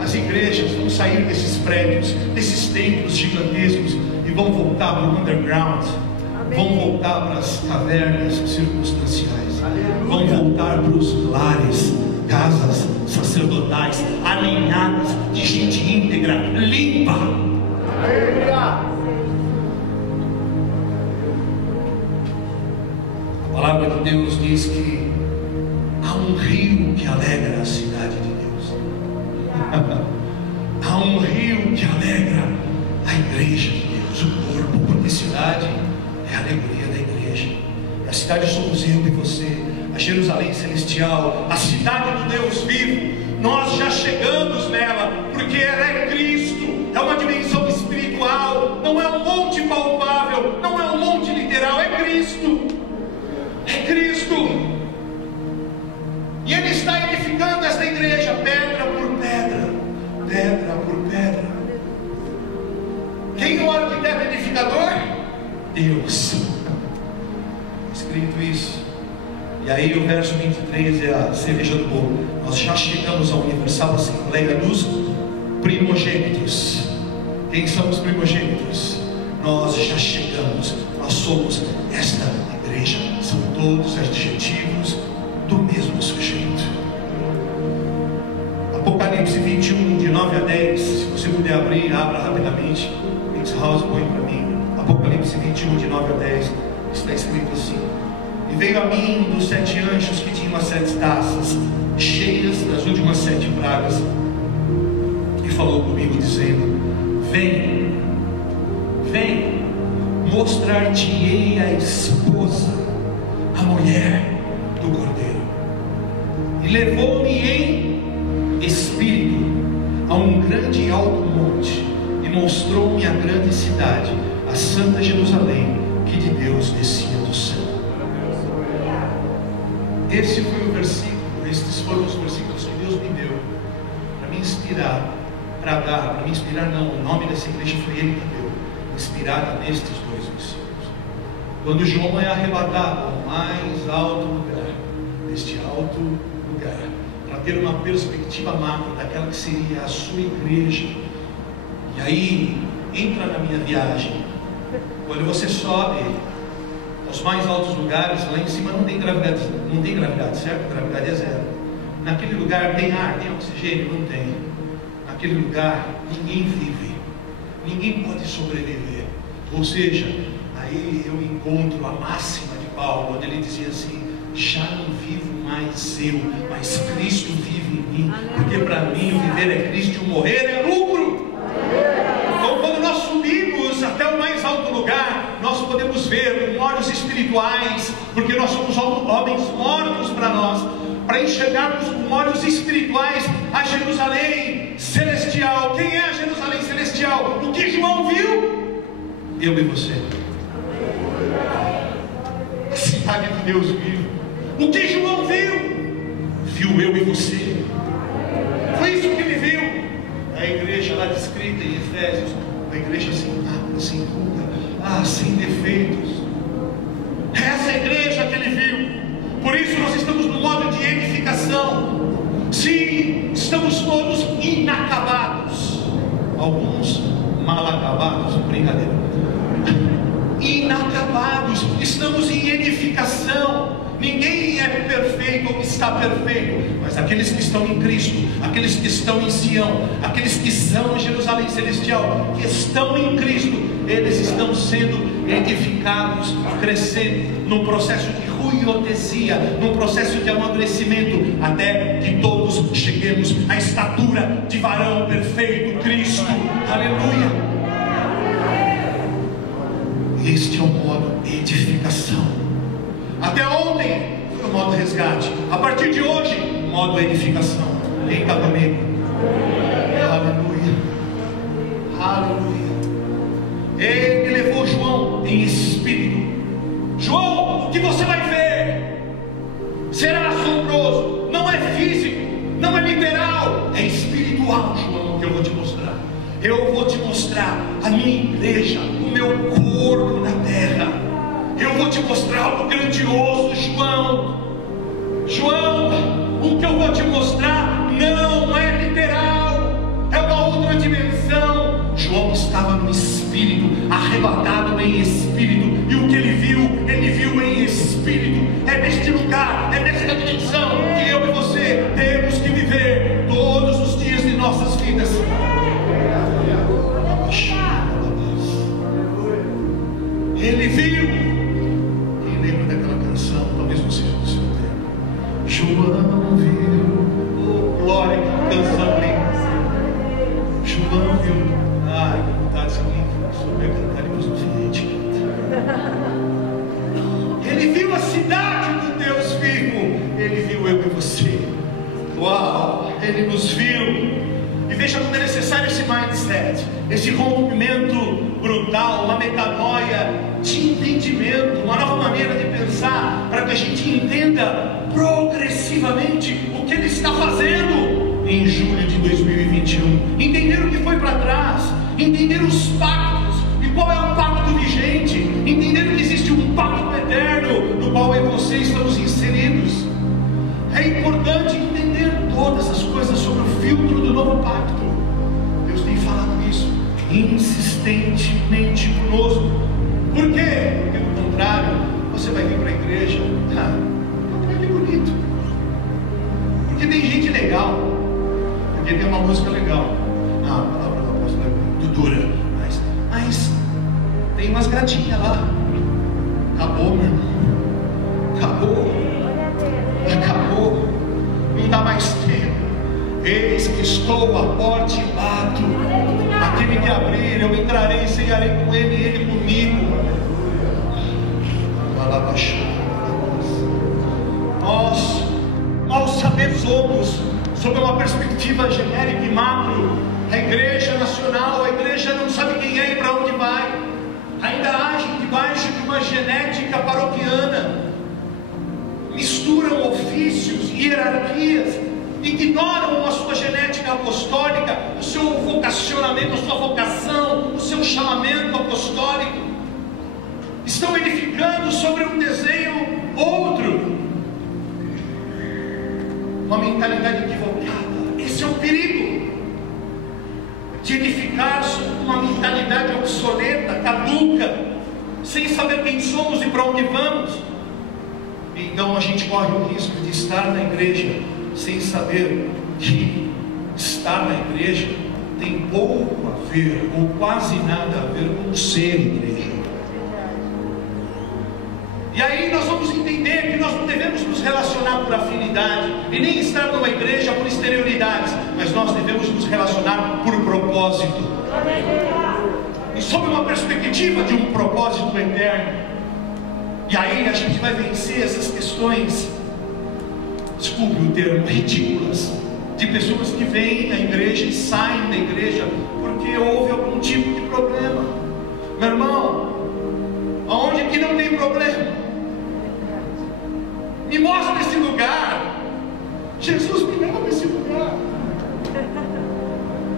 As igrejas vão sair desses prédios, desses templos gigantescos, e vão voltar para o underground. Vão voltar para as cavernas circunstanciais. Vão voltar para os lares, casas sacerdotais alinhadas, de gente íntegra, limpa. A palavra de Deus diz que há um rio que alegra a cidade de Deus. Há um rio que alegra a igreja de Deus, o corpo, porque cidade é a alegria da igreja. A cidade somos eu e você, a Jerusalém celestial, a cidade do Deus vivo. Nós já chegamos nela, porque ela é Cristo, é uma dimensão espiritual, não é um monte palpável, não é um monte literal, é Cristo. É Cristo. E Ele está edificando esta igreja, pedra por pedra, pedra por pedra. Quem é o arquiteto edificador? Deus. Escrito isso. E aí o verso 23 é a cereja do bolo. Nós já chegamos à Universal Assembleia dos Primogênitos. Quem são os primogênitos? Nós já chegamos. Nós somos esta igreja. São todos adjetivos do mesmo sujeito. Apocalipse 21, de 9 a 10. Se você puder abrir, abra rapidamente. House, põe para mim. Apocalipse 21, de 9 a 10. Está escrito assim: e veio a mim um dos 7 anjos que tinham as 7 taças cheias das últimas 7 pragas, e falou comigo dizendo: vem, vem, mostrar-te-ei a esposa, a mulher do Cordeiro. E levou-me em espírito a um grande e alto monte, e mostrou-me a grande cidade, a santa Jerusalém, que de Deus descia do céu. Esse foi o versículo, estes foram os versículos que Deus me deu para me inspirar, para me inspirar não, o nome dessa igreja foi Ele que deu, inspirada nestes 2 versículos. Quando João é arrebatado ao mais alto lugar, neste alto lugar, para ter uma perspectiva macro daquela que seria a sua igreja, e aí entra na minha viagem. Quando você sobe aos mais altos lugares, lá em cima não tem gravidade, certo? Gravidade é zero. Naquele lugar tem ar, tem oxigênio? Não tem. Naquele lugar ninguém vive, ninguém pode sobreviver. Ou seja, aí eu encontro a máxima de Paulo, onde ele dizia assim: já não vivo mais eu, mas Cristo vive em mim, porque para mim o viver é Cristo e o morrer é lucro. Então, quando nós subimos até o mais alto lugar, nós podemos ver com olhos espirituais, porque nós somos homens mortos para nós, para enxergarmos com olhos espirituais a Jerusalém celestial. Quem é a Jerusalém celestial? O que João viu? Eu e você. A cidade de Deus vivo. O que João viu? Viu eu e você. Foi isso que ele viu. A igreja lá descrita em Efésios, uma igreja sem nada, sem ruga, sem defeitos. Essa é a igreja que ele viu. Por isso nós estamos no modo de edificação. Sim, estamos todos inacabados, alguns mal acabados, brincadeira. Inacabados, estamos em edificação. Ninguém é perfeito ou está perfeito, mas aqueles que estão em Cristo, aqueles que estão em Sião, aqueles que são em Jerusalém celestial, que estão em Cristo, eles estão sendo edificados, crescendo num processo de ruiotesia, num processo de amadurecimento, até que todos cheguemos à estatura de varão perfeito, Cristo. Aleluia. Este é o modo edificação. Até ontem foi o modo resgate. A partir de hoje, o modo edificação. Quem está comigo? Aleluia. Aleluia. Ele levou João em espírito. João, o que você vai ver será assombroso. Não é físico, não é literal, é espiritual, João, que eu vou te mostrar. Eu vou te mostrar a minha igreja, o meu corpo na terra. Eu vou te mostrar algo grandioso, João. João, o que eu vou te mostrar não é literal, é uma outra dimensão. João estava no espírito, arrebatado em espírito, e o que ele viu em espírito. É neste lugar, é nesta dimensão que eu e você temos que viver todos os dias de nossas vidas. Ele viu, e lembra daquela canção, talvez não seja do seu tempo. João viu, oh glória, que canção linda. João viu, ai, que vontade de alguém souber cantar depois no Fiat. Ele viu a cidade do Deus vivo, ele viu eu e você. Uau, ele nos viu. E veja como é necessário esse mindset, esse rompimento brutal, uma metanoia de entendimento, uma nova maneira de pensar, para que a gente entenda progressivamente o que ele está fazendo em julho de 2021. Entender o que foi para trás, entender os pactos e qual é o pacto vigente, entender que existe um pacto eterno no qual eu e você estamos inseridos. É importante entender todas as coisas sobre o filtro do novo pacto. Deus tem falado isso insistentemente conosco. Por quê? Porque do contrário, você vai vir para a igreja, vai ver bonito, porque tem gente legal, porque tem uma música legal, a palavra do apóstolo é muito dura, mas tem umas gratinhas lá. Acabou, meu irmão, acabou, não dá mais tempo. Eis que estou à porta e bato. Aquele que abrir, eu entrarei e cearei com ele e ele comigo. Nós sabemos sobre uma perspectiva genérica e macro. A igreja nacional, a igreja não sabe quem é e para onde vai. Ainda age debaixo de uma genética paroquiana. Misturam ofícios e hierarquias, ignoram a sua genética apostólica, o seu vocacionamento, a sua vocação, o seu chamamento apostólico. Estão edificando sobre um desenho outro, uma mentalidade equivocada. Esse é o perigo de edificar sobre uma mentalidade obsoleta, caduca, sem saber quem somos e para onde vamos. Então a gente corre o risco de estar na igreja sem saber que estar na igreja tem pouco a ver, ou quase nada a ver com ser igreja. E aí nós vamos entender que nós não devemos nos relacionar por afinidade, e nem estar numa igreja por exterioridades, mas nós devemos nos relacionar por propósito, e sob uma perspectiva de um propósito eterno. E aí a gente vai vencer essas questões, desculpe o termo, ridículas, de pessoas que vêm na igreja e saem da igreja porque houve algum tipo de problema. Meu irmão, aonde que não tem problema? Me mostra esse lugar. Jesus me leva nesse lugar.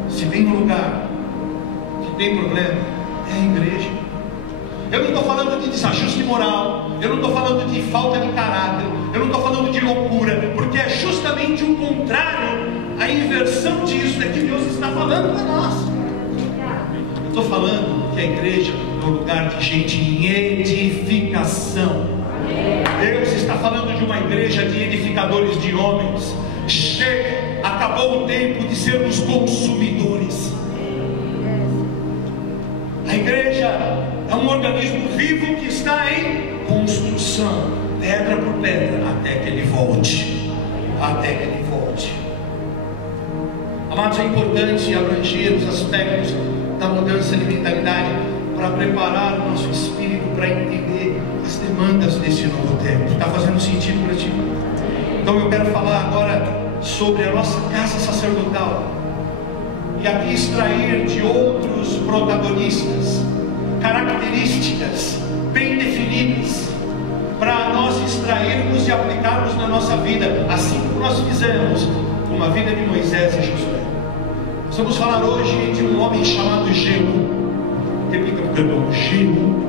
Se tem um lugar que tem problema, é a igreja. Eu não estou falando de desajuste moral, eu não estou falando de falta de caráter, eu não estou falando de loucura, porque é justamente o contrário, a inversão disso é que Deus está falando para nós. Eu estou falando que a igreja é um lugar de gente em edificação. Deus está falando de uma igreja de edificadores de homens. Chega, acabou o tempo de sermos consumidores. A igreja é um organismo vivo que está em construção, pedra por pedra, até que ele volte. Até que ele volte. Amados, é importante abranger os aspectos da mudança de mentalidade para preparar o nosso espírito para entender as demandas desse novo tempo. Está fazendo sentido para ti? Então eu quero falar agora sobre a nossa casa sacerdotal. e aqui extrair de outros protagonistas características bem definidas, para nós extrairmos e aplicarmos na nossa vida, assim como nós fizemos com a vida de Moisés e Josué. Nós vamos falar hoje de um homem chamado Jeú. Repita para o irmão, Jeú.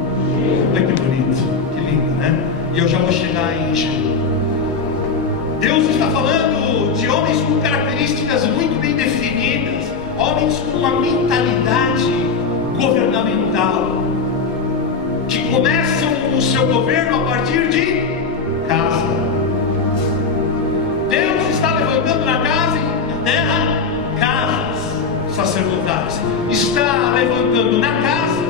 Olha que bonito, que lindo, né? E eu já vou chegar em Jeú. Deus está falando de homens com características muito bem definidas, homens com uma mentalidade governamental, que começam o seu governo a partir de casa. Deus está levantando na casa e na terra casas sacerdotais. Está levantando na casa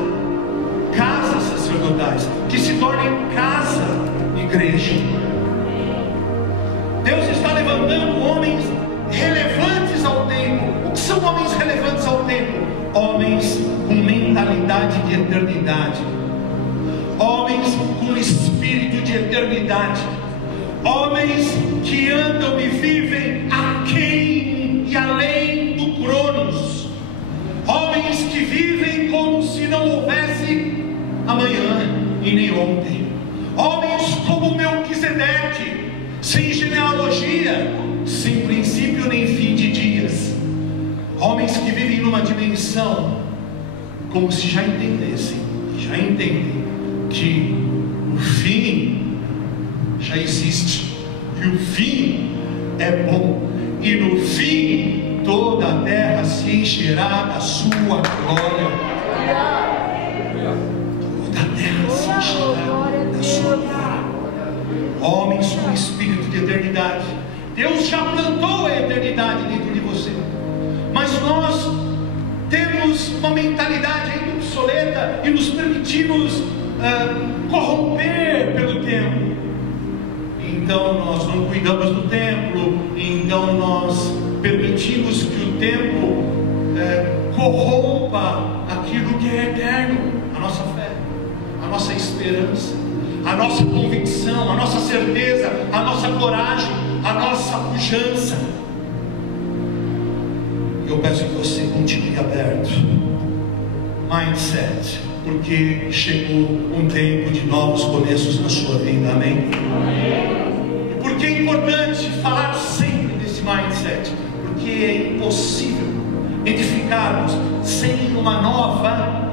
casas sacerdotais, que se tornem casa igreja. Deus está levantando homens relevantes ao tempo. O que são homens relevantes ao tempo? Homens com mentalidade de eternidade, homens com espírito de eternidade, homens que andam e vivem aquém e além do Cronos, homens que vivem como se não houvesse amanhã e nem ontem, homens como Melquisedeque, sem genealogia, sem princípio nem fim de dias, homens que vivem numa dimensão como se já entendessem, já entendem que o fim já existe, e o fim é bom, e no fim toda a terra se encherá da sua glória. Toda a terra se encherá da sua glória. Homens com espírito de eternidade. Deus já plantou a eternidade dentro de você, mas nós temos uma mentalidade ainda obsoleta e nos permitimos corromper pelo tempo. Então nós não cuidamos do templo, então nós permitimos que o tempo corrompa aquilo que é eterno, a nossa fé, a nossa esperança, a nossa convicção, a nossa certeza, a nossa coragem, a nossa pujança. Eu peço que você continue aberto, mindset, porque chegou um tempo de novos começos na sua vida, amém? E por que é importante falar sempre desse mindset? Porque é impossível edificarmos sem uma nova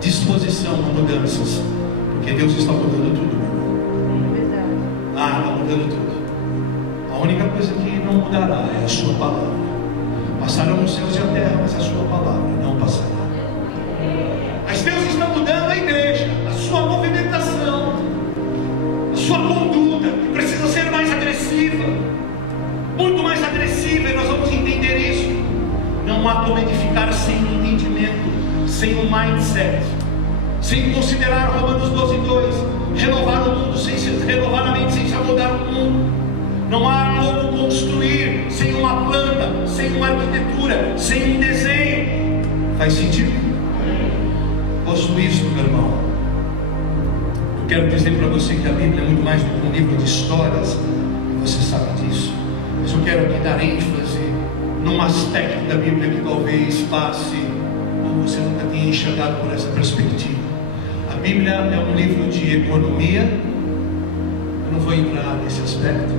disposição a mudanças, porque Deus está mudando tudo, meu irmão. Está mudando tudo. A única coisa que não mudará é a sua palavra. Passarão os céus e a terra, mas a sua palavra não passará. Mas Deus está mudando a igreja, a sua movimentação, a sua conduta, que precisa ser mais agressiva, muito mais agressiva, e nós vamos entender isso. Não há como edificar sem entendimento, sem um mindset, sem considerar Romanos 12:2, renovar o mundo, renovar a mente sem se amoldar o mundo. Não há como construir sem uma planta, sem uma arquitetura, sem um desenho. Faz sentido? Posto isso, meu irmão, eu quero dizer para você que a Bíblia é muito mais do que um livro de histórias, e você sabe disso. Mas eu quero aqui dar ênfase num aspecto da Bíblia que talvez passe, ou você nunca tenha enxergado por essa perspectiva. A Bíblia é um livro de economia. Eu não vou entrar nesse aspecto,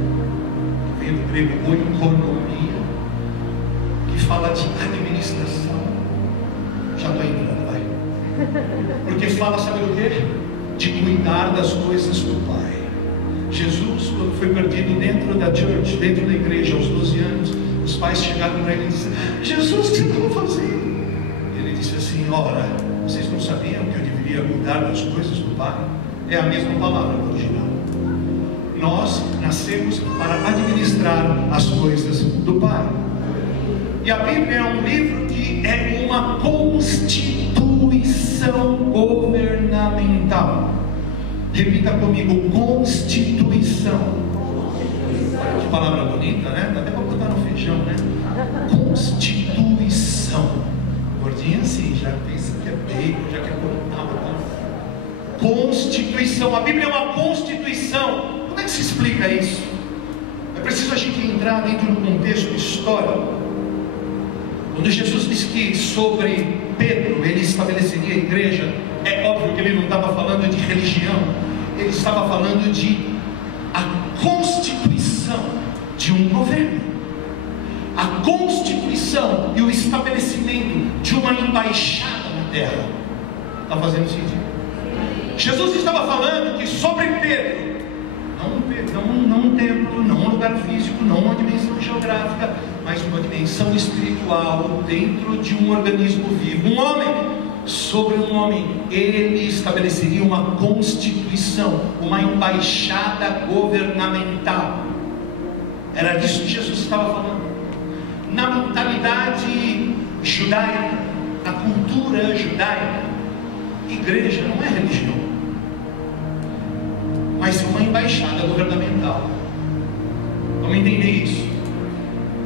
que vem do grego oikonomia, que fala de administração. Já estou entrando, vai. Porque fala, sabe o quê? De cuidar das coisas do Pai. Jesus, quando foi perdido dentro da church, dentro da igreja, aos 12 anos, os pais chegaram para ele e disseram: Jesus, o que você estava fazendo? Ele disse assim: ora, vocês não sabiam que eu deveria cuidar das coisas do Pai? É a mesma palavra no original. Nós nascemos para administrar as coisas do Pai. E a Bíblia é um livro que é uma constituição governamental. Repita comigo: constituição. Olha que palavra bonita, né? Dá até para botar no feijão, né? Constituição. Gordinha assim, já pensa que é bacon, já quer cortar, tá? Constituição. A Bíblia é uma constituição. Como é que se explica isso? É preciso a gente entrar dentro do contexto histórico. Quando Jesus disse que sobre Pedro ele estabeleceria a igreja, é óbvio que ele não estava falando de religião, ele estava falando de a constituição de um governo, a constituição e o estabelecimento de uma embaixada na terra. Está fazendo sentido? Jesus estava falando que sobre Pedro, não um templo, não um lugar físico, não uma dimensão geográfica, mas uma dimensão espiritual dentro de um organismo vivo, um homem. Sobre um homem, ele estabeleceria uma constituição, uma embaixada governamental. Era disso que Jesus estava falando. Na mentalidade judaica, na cultura judaica, igreja não é religião, mas é uma embaixada governamental. Vamos entender isso.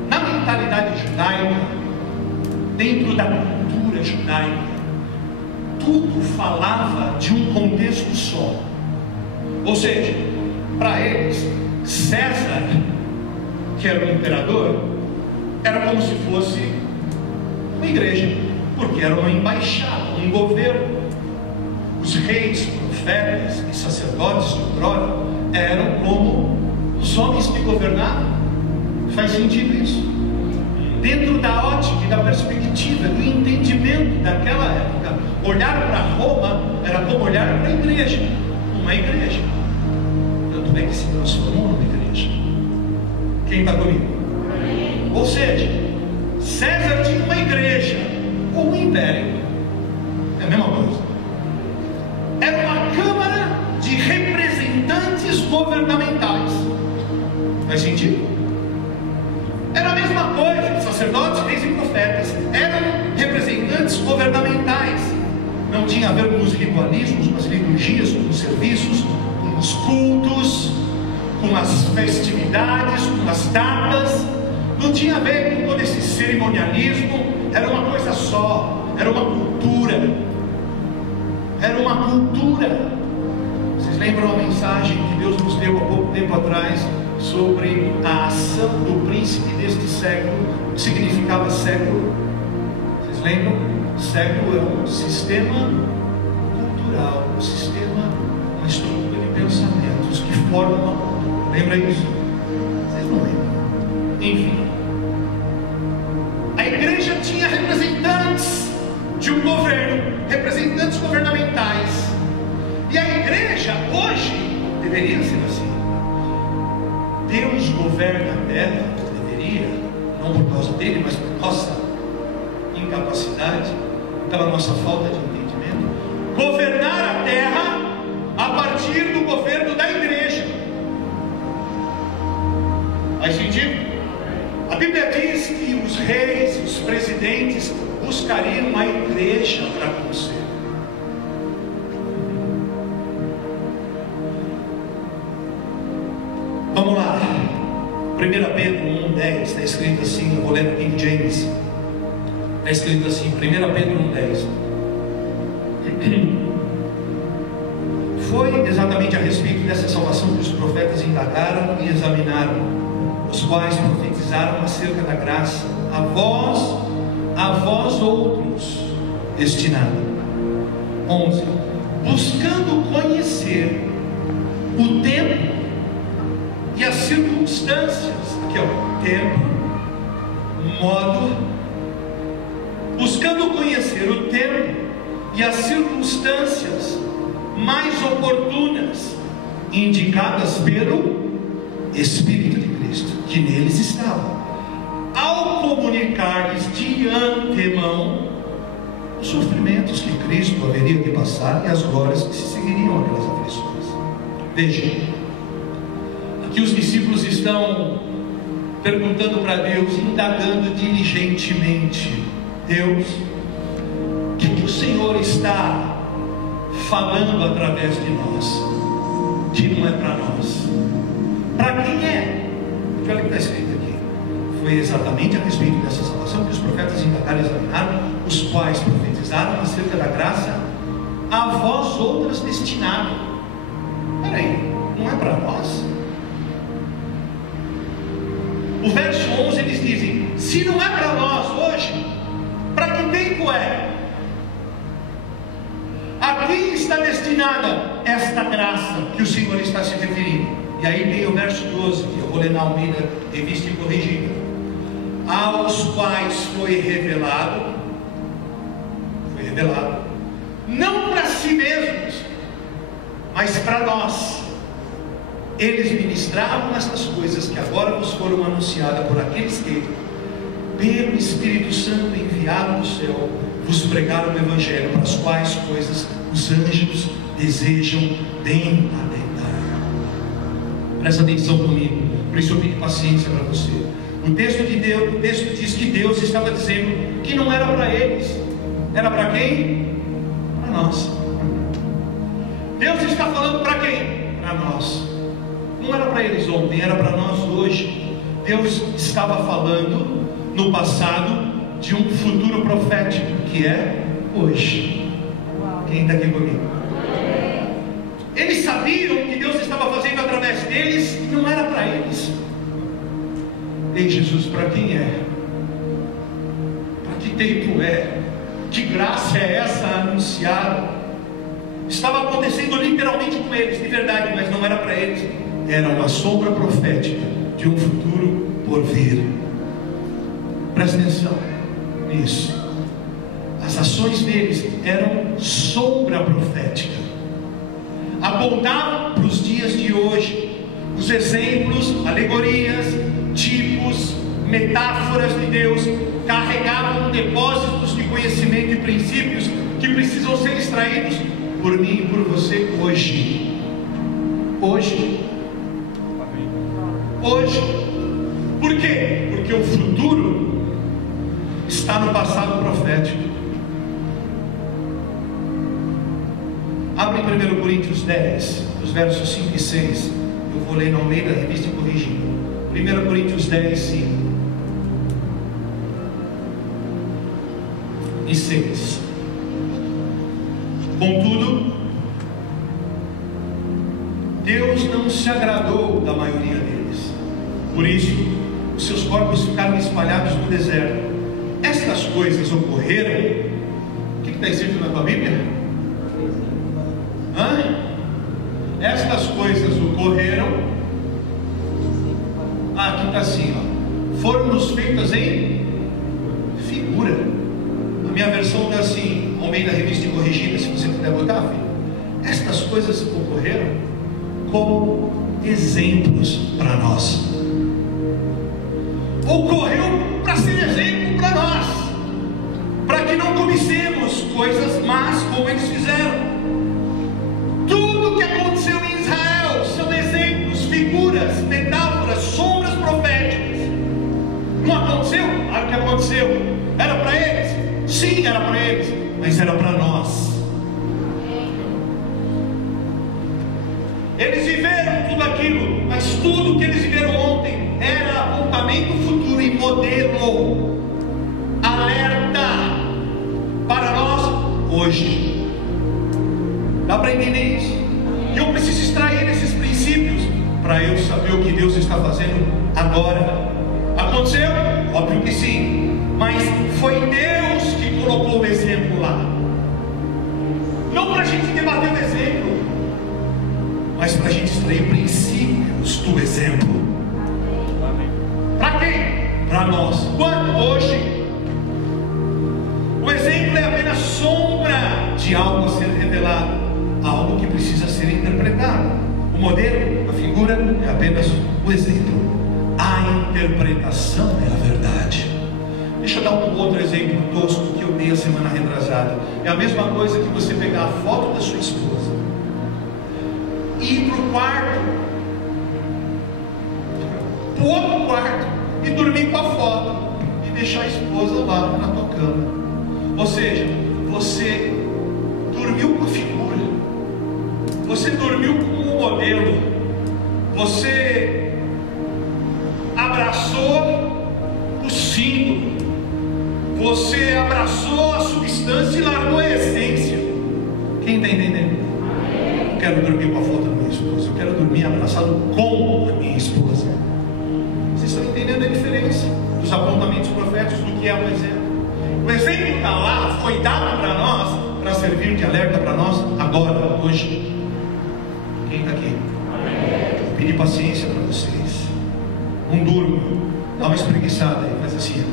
Na mentalidade judaica, dentro da cultura judaica, tudo falava de um contexto só. Ou seja, para eles, César, que era o imperador, era como se fosse uma igreja, porque era uma embaixada, um governo. Os reis, profetas e sacerdotes de outrora eram como os homens que governavam. Faz sentido isso? Dentro da ótica e da perspectiva, do entendimento daquela época, olhar para Roma era como olhar para a igreja, uma igreja. Tanto é que se transformou numa igreja. Quem está comigo? Ou seja, César tinha uma igreja, ou um império, é a mesma coisa. Era uma câmara de representantes governamentais. Faz sentido? Era a mesma coisa, sacerdotes, reis e profetas eram representantes governamentais. Não tinha a ver com os ritualismos, com as liturgias, com os serviços, com os cultos, com as festividades, com as datas. Não tinha a ver com todo esse cerimonialismo. Era uma coisa só, era uma cultura. Era uma cultura. Vocês lembram a mensagem que Deus nos deu há pouco tempo atrás sobre a ação do príncipe deste século? O que significava século? Vocês lembram? Século é um sistema cultural, um sistema, uma estrutura de pensamentos que forma uma cultura. Lembra isso? Vocês não lembram? Enfim, a igreja tinha representantes de um governo, representantes governamentais. E a igreja hoje deveria ser assim. Deus governa a terra, deveria, não por causa dele, mas por nossa incapacidade, pela nossa falta de entendimento, governar a terra a partir do governo da igreja. Faz sentido? A Bíblia diz que os reis, os presidentes buscariam a igreja para conselho. Vamos lá, 1 Pedro 1,10 está escrito assim, eu vou ler no King James. Está escrito assim, 1 Pedro 1,10. Foi exatamente a respeito dessa salvação que os profetas indagaram e examinaram, os quais profetizaram acerca da graça, a vós outros destinada. 11. Buscando conhecer o tempo e as circunstâncias, aqui ó, tempo, modo, buscando conhecer o tempo e as circunstâncias mais oportunas, indicadas pelo Espírito de Cristo, que neles estava, ao comunicar-lhes de antemão os sofrimentos que Cristo haveria de passar e as glórias que se seguiriam aquelas aflições. Vejam, aqui os discípulos estão perguntando para Deus, indagando diligentemente: Deus, o que o Senhor está falando através de nós, que não é para nós? Para quem é? Olha o que está escrito aqui. Foi exatamente a respeito dessa salvação que os profetas indagaram e examinaram, os quais profetizaram acerca da graça a vós outras destinada. Peraí, não é para nós? O verso 11 eles dizem: se não é para nós hoje, Para que tempo é? A quem está destinada esta graça que o Senhor está se referindo? E aí tem o verso 12, que eu vou ler na Almeida, revista e corrigida. Aos quais foi revelado, não para si mesmos, mas para nós. Eles ministravam estas coisas que agora vos foram anunciadas por aqueles que, pelo Espírito Santo enviado do céu, vos pregaram o Evangelho, para as quais coisas os anjos desejam bem atentar. Presta atenção comigo, por isso eu pedi paciência para você. O texto diz que Deus estava dizendo que não era para eles. Era para quem? Para nós. Deus está falando para quem? Para nós. Não era para eles ontem, era para nós hoje. Deus estava falando no passado de um futuro profético, que é hoje. Quem está aqui comigo? Eles sabiam que Deus estava fazendo através deles, e não era para eles. Ei, Jesus, para quem é? Para que tempo é? Que graça é essa anunciada? Estava acontecendo literalmente com eles, de verdade, mas não era para eles. Era uma sombra profética de um futuro por vir. Presta atenção nisso. As ações deles eram sombra profética, apontavam para os dias de hoje. Os exemplos, alegorias, tipos, metáforas de Deus carregavam depósitos de conhecimento e princípios que precisam ser extraídos por mim e por você hoje. Hoje. Por quê? Porque o futuro está no passado profético. Abre em 1 Coríntios 10, os versos 5 e 6. Eu vou ler na Almeida, revista e corrigida. 1 Coríntios 10, 5 e 6. Contudo, Deus não se agradou da maioria deles. Por isso, os seus corpos ficaram espalhados no deserto. Estas coisas ocorreram. O que está escrito na tua Bíblia? Estas coisas ocorreram. Aqui está assim, foram-nos feitas em figura. A minha versão está assim, Almeida, revista e corrigida, se você puder botar, filho. Estas coisas ocorreram como exemplos para nós. Ocorreu para ser exemplo para nós, para que não cobicemos coisas más como eles fizeram. Tudo que aconteceu em Israel são exemplos, figuras, metáforas, sombras proféticas. Não aconteceu? Claro que aconteceu. Era para eles? Sim, era para eles, mas era para nós. Eles viveram tudo aquilo, mas tudo que eles viveram ontem era apontamento futuro e modelo, alerta para nós hoje. Dá para entender isso? E eu preciso extrair esses princípios para eu saber o que Deus está fazendo agora. Aconteceu? Óbvio que sim, mas foi Deus que colocou o exemplo lá. Não para a gente debater o exemplo, mas para a gente extrair princípios do exemplo. Para quem? Para nós. Quando? Hoje. O exemplo é apenas sombra de algo a ser revelado, algo que precisa ser interpretado. O modelo, a figura, é apenas o exemplo. A interpretação é a verdade. Deixa eu dar um outro exemplo tosco que eu dei a semana retrasada. É a mesma coisa que você pegar a foto da sua esposa, ir para o quarto, para o outro quarto, e dormir com a foto, e deixar a esposa lá na tua cama. Ou seja, você dormiu com a figura, você dormiu com o modelo, você abraçou o símbolo, você abraçou a substância e largou a essência. Quem está entendendo? Eu quero dormir com a foto da minha esposa, eu quero dormir abraçado com a minha esposa. Vocês estão entendendo a diferença dos apontamentos proféticos do que é um exemplo? O exemplo está lá, foi dado para nós, para servir de alerta para nós, agora, hoje. Quem está aqui? Vou pedir paciência para vocês. Não durma, dá uma espreguiçada aí, faz assim.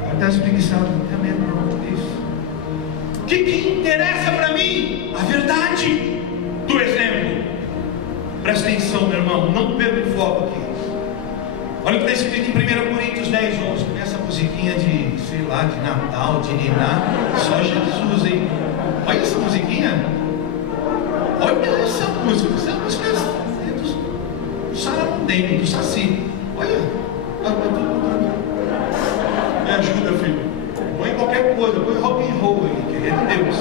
Vai dar espreguiçada, não tem medo, não, isso. O que interessa para mim? A verdade do exemplo. Presta atenção, meu irmão, não perca o foco aqui. Olha o que está escrito em 1 Coríntios 10, 11. Com essa musiquinha de, sei lá, de Natal, de Niná. Só Jesus, hein? Olha essa musiquinha. Olha essa música. Essa música é do Saramondengo, do Saci. Olha. Me ajuda, filho. Põe qualquer coisa. Põe rock and roll aí, que é de Deus.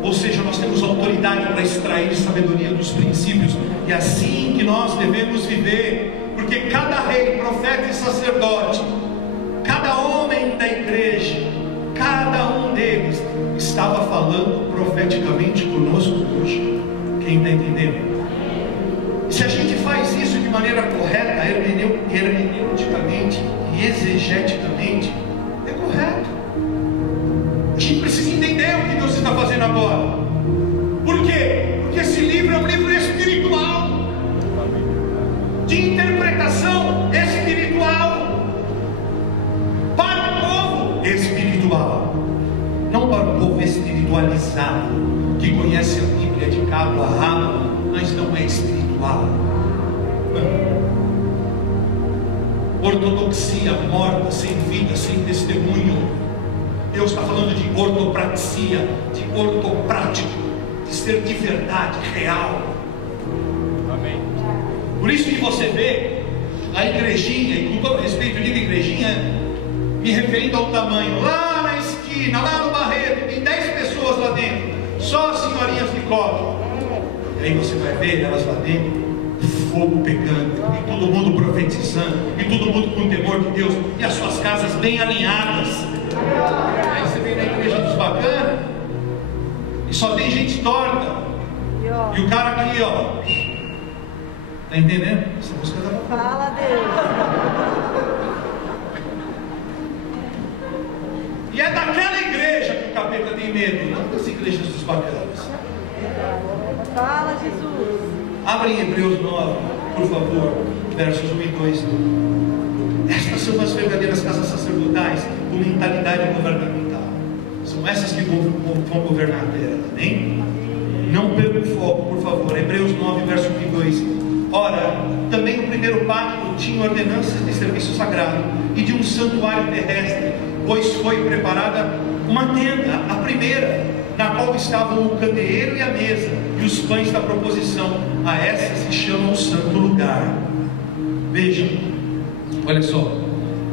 Ou seja, nós temos autoridade para extrair sabedoria dos princípios. E é assim que nós devemos viver. Porque cada rei, profeta e sacerdote, cada homem da igreja, cada um deles estava falando profeticamente conosco hoje. Quem está entendendo? E se a gente faz isso de maneira correta, hermeneuticamente e exegeticamente, é correto. A gente precisa entender o que Deus está fazendo agora. Por quê? Porque esse livro é um livro espiritual, de interpretação espiritual, para o povo espiritual, não para o povo espiritualizado, que conhece a Bíblia de cabo a rabo, mas não é espiritual. Ortodoxia morta, sem vida, sem testemunho. Deus está falando de ortopraxia, de ortoprático, de ser de verdade, real. Amém. Por isso que você vê a igrejinha, e com todo respeito eu digo igrejinha, me referindo ao tamanho, lá na esquina, lá no Barreto, tem 10 pessoas lá dentro, só as senhorinhas de copo. E aí você vai ver elas lá dentro, fogo pegando, e todo mundo profetizando, e todo mundo com temor de Deus, e as suas casas bem alinhadas. Aí você vem na igreja dos bacanas e só tem gente torta, e o cara aqui, ó, tá entendendo? Essa música da fala Deus. E é daquela igreja que o capeta tem medo, não das igrejas dos bacanas. Fala, Jesus. Abre em Hebreus 9, por favor, versos 1 e 2. Estas são as verdadeiras casas sacerdotais com mentalidade governamental. São essas que vão governar a terra, amém? Não perca o foco, por favor. Hebreus 9, verso 1 e 2. Ora, também o primeiro pacto tinha ordenanças de serviço sagrado e de um santuário terrestre, pois foi preparada uma tenda, a primeira, na qual estavam o candeeiro e a mesa, e os pães da proposição. A essa se chama o santo lugar. Vejam, olha só,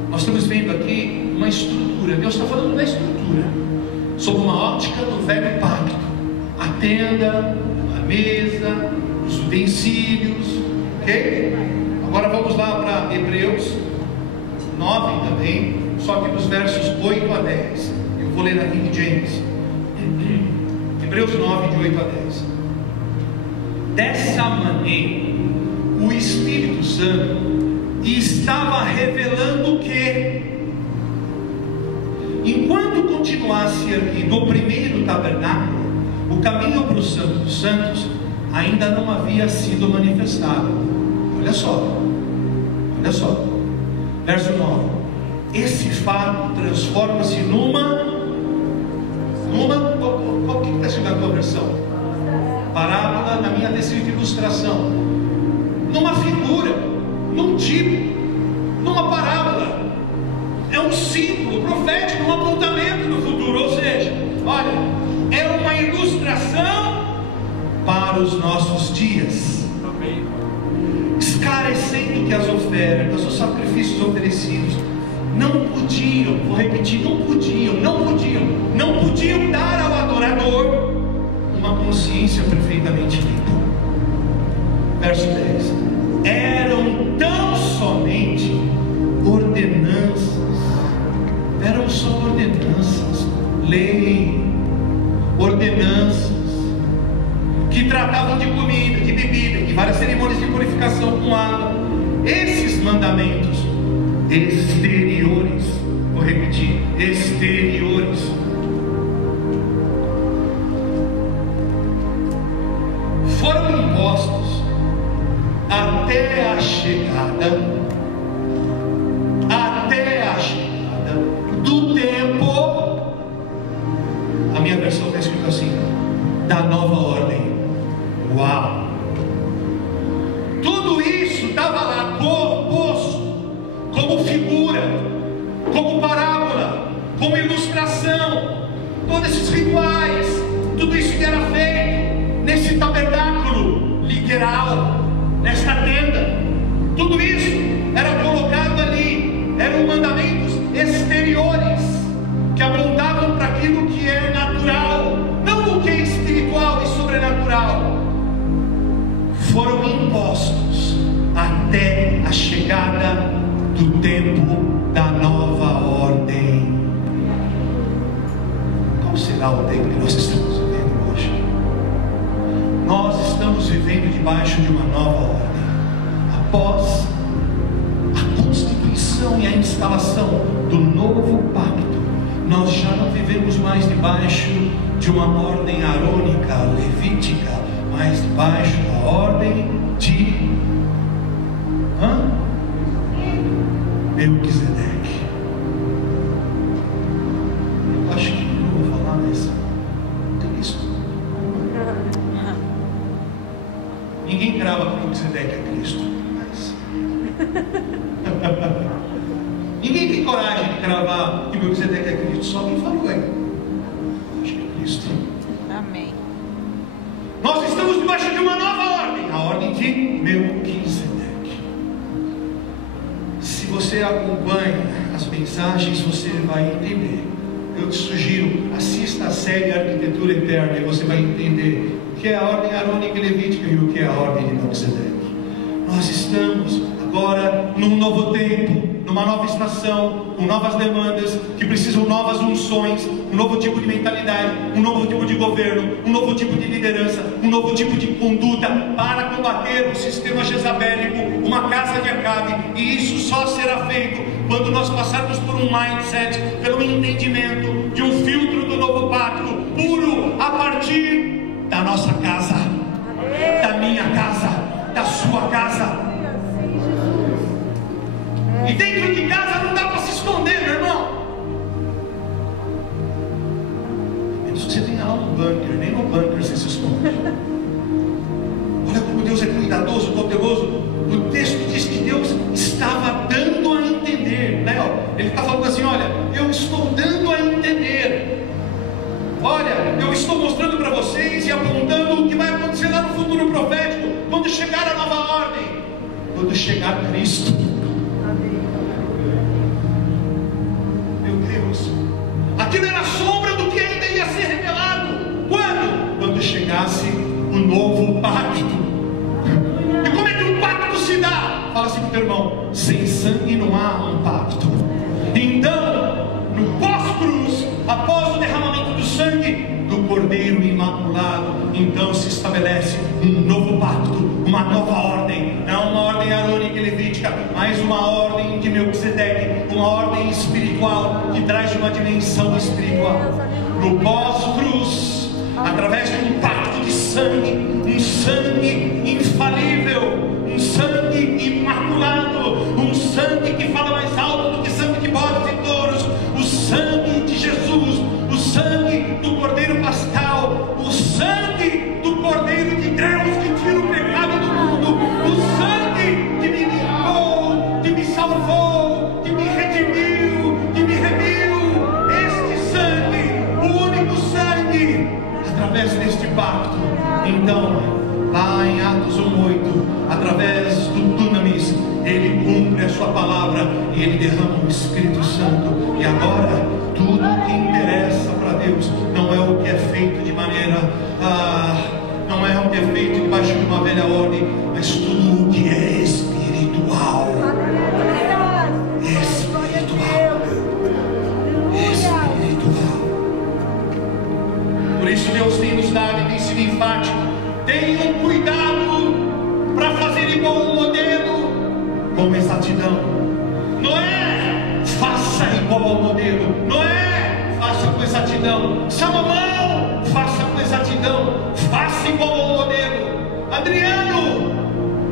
nós estamos vendo aqui uma estrutura. Deus está falando da estrutura, sob uma ótica do velho pacto. A tenda, a mesa, os utensílios, ok? Agora vamos lá para Hebreus 9 também, só que nos versos 8 a 10. Eu vou ler na King James. Hebreus 9, de 8 a 10. Dessa maneira, o Espírito Santo estava revelando que, enquanto continuasse erguido o primeiro tabernáculo, o caminho para o Santo dos Santos ainda não havia sido manifestado. Olha só, verso 9. Esse fato transforma-se numa qual que está chegando a tua versão? Parábola, na minha descrita ilustração, numa figura, num tipo, numa parábola. É um símbolo profético, um apontamento do futuro. Ou seja, olha, é uma ilustração para os nossos dias. Esclarecendo que as ofertas, os sacrifícios oferecidos não podiam, vou repetir, não podiam dar ao adorador uma consciência perfeitamente limpa. Verso 10. Eram tão somente ordenanças, lei, ordenanças, que tratavam de comida, de bebida, de várias cerimônias de purificação com água. Esses mandamentos exteriores. Vou repetir: exteriores. Foram impostos até a chegada do tempo. A minha versão está escrito assim: da nova ordem. Uau! Tudo isso estava lá posto como figura, como parábola, como ilustração. Todos esses rituais, tudo isso que era feito nesse tabernáculo literal, nesta tenda, tudo isso era colocado ali. Eram mandamentos exteriores que apontavam para aquilo que é natural, não o que é espiritual e sobrenatural. Foram impostos até a chegada do tempo da nova ordem. Qual será o tempo que nós estamos vivendo hoje? Nós estamos vivendo debaixo de uma nova ordem. Após a constituição e a instalação do novo pacto, nós já não vivemos mais debaixo de uma ordem arônica, levítica, mas debaixo da ordem de Melquisedeque. Eu acho que não vou falar mais Cristo. Ninguém crava que Melquisedeque é Cristo, mas ninguém tem coragem de cravar que Melquisedeque é Cristo. Só quem falou aí. Acho que é Cristo. Amém. Nós estamos debaixo de uma nova ordem, a ordem de Melquisedeque. Se você acompanha as mensagens, você vai entender. Eu te sugiro, assista a série Arquitetura Eterna e você vai entender o que é a ordem arônica e levítica e o que é a ordem de Melquisedeque. Nós estamos agora num novo tempo, numa nova estação, com novas demandas, que precisam novas unções, um novo tipo de mentalidade, um novo tipo de governo, um novo tipo de liderança, um novo tipo de conduta para combater o sistema jezabélico, uma casa de Acabe. E isso só será feito quando nós passarmos por um mindset, pelo entendimento de um filtro do novo pacto, puro a partir da nossa casa, da minha casa, da sua casa. E dentro de casa não dá para se esconder, meu irmão. Menos que você tenha lá um bunker, nem no bunker você se esconde. Olha como Deus é cuidadoso, cauteloso. O texto diz que Deus estava dando a entender, né? Ele está falando assim: olha, eu estou dando a entender. Olha, eu estou mostrando para vocês e apontando o que vai acontecer lá no futuro profético, quando chegar a nova ordem, quando chegar Cristo. Aquilo era sombra do que ainda ia ser revelado. Quando? Quando chegasse o novo pacto. E como é que um pacto se dá? Fala assim para o teu irmão: sem sangue não há um pacto. Então, no pós-cruz, após o derramamento do sangue do Cordeiro Imaculado, então se estabelece um novo pacto, uma nova ordem. Não uma ordem arônica e levítica, mas uma ordem de Melquisedeque, uma ordem espiritual que traz uma dimensão espiritual. No pós-cruz, através de um pacto de sangue, um sangue infalível, um sangue imaculado, um sangue que fala mais alto do que sangue de bodes e touros, o sangue de Jesus, o sangue do Cordeiro Pascal, o sangue do Cordeiro de Deus que tira o pecado do mundo, o sangue que me limpou, que me salvou, que me redimiu, que me remiu. Este sangue, o único sangue, através deste pacto. Então, lá em Atos 1:8, através do Dunamis, ele cumpre a sua palavra e ele derrama o Espírito Santo. E agora, tudo o que interessa para Deus não é o que é feito de maneira não é o que é feito debaixo de uma velha ordem, mas tudo o que é espiritual. Espiritual. Por isso Deus tem nos dado e tem sido enfático: tenham cuidado para fazer igual um modelo com exatidão. Noé, faça igual ao modelo. Noé, faça com exatidão. Salomão, faça com exatidão. Faça igual ao modelo. Adriano,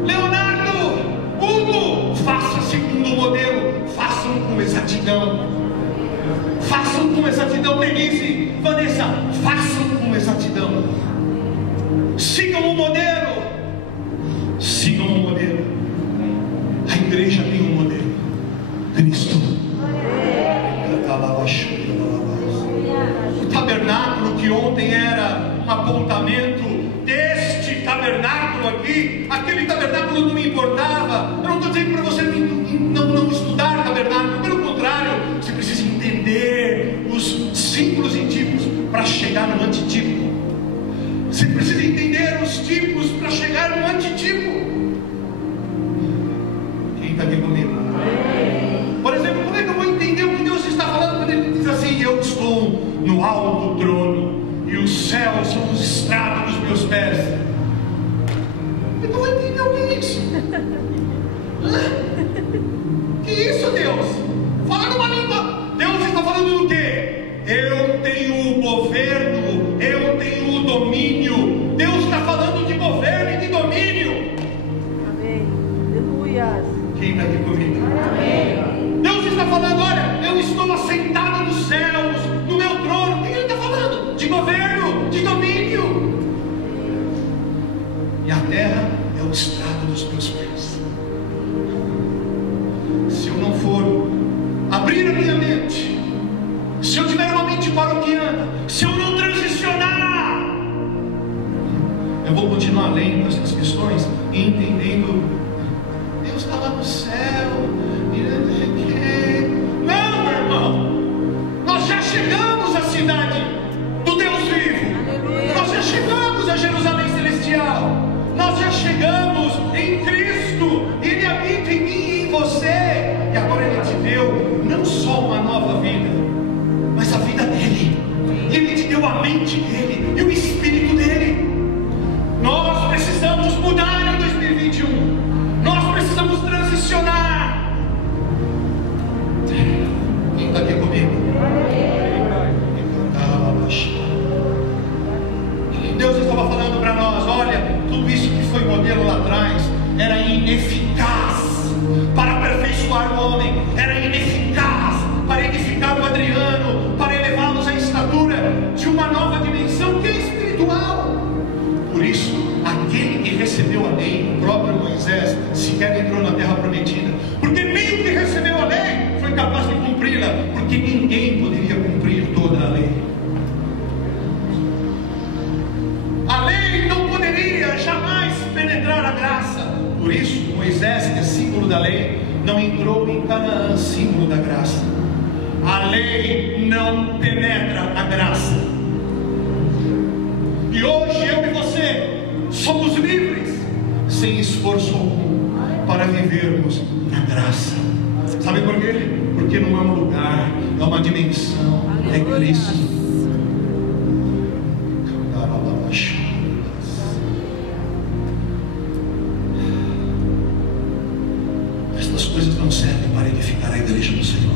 Leonardo, Hugo, faça segundo o modelo. Façam com exatidão. Façam com exatidão. Denise, Vanessa, façam com exatidão. Sigam o modelo. Sigam o modelo. A igreja tem um modelo: Cristo. O tabernáculo, que ontem era um apontamento deste tabernáculo aqui, aquele tabernáculo não me importava. Eu não estou dizendo para você não estudar tabernáculo, pelo contrário, você precisa entender os símbolos e tipos para chegar no antitipo. Você precisa entender os tipos para chegar no antitipo. Quem está aqui comigo? Por exemplo, como é que eu vou entender o que Deus está falando quando Ele diz assim: eu estou no alto trono e os céus são os estrados dos meus pés? Eu não vou entender o que é isso. Que isso, Deus? Fala numa língua. Deus está falando do quê? Eu tenho o governo, eu tenho o domínio. Deus está falando de governo e de domínio. Amém. Aleluia. Quem está aqui comigo? Amém. Deus está falando: olha, eu estou assentado nos céus, no meu trono. O que Ele está falando? De governo, de domínio. E a terra é o estrado dos meus pés. Se eu não for abrir a minha mente, se eu tiver uma mente paroquiana, se eu não transicionar, eu vou continuar lendo essas questões e entendendo: Deus está lá no céu, não, meu irmão, nós já chegamos à cidade do Deus vivo. Aleluia. Nós já chegamos a Jerusalém Celestial, nós já chegamos em Cristo. Ele habita em mim e em você, e agora Ele te deu não só uma nova vida, mas a vida dele. Ele te deu a mente dele e o Espírito dele. Nós precisamos mudar em 2021. Nós precisamos transicionar. Quem está aqui comigo? Deus estava falando para nós: olha, tudo isso que foi modelo lá atrás era ineficaz para aperfeiçoar o homem, era ineficaz para edificar o Adriano, para elevá-los à estatura de uma nova dimensão que é espiritual. Por isso, aquele que recebeu a lei, o próprio Moisés, sequer entrou na terra prometida, porque nem o que recebeu a lei foi capaz de cumpri-la, porque ninguém poderia cumprir toda a lei. A lei não poderia jamais penetrar a graça. Por isso, Moisés, que é símbolo da lei, não entrou em Canaã, símbolo da graça. A lei não penetra a graça. E hoje eu e você somos livres, sem esforço algum, para vivermos na graça. Sabe por quê? Porque não é um lugar, é uma dimensão, é Cristo. Estas coisas não servem para edificar a igreja do Senhor.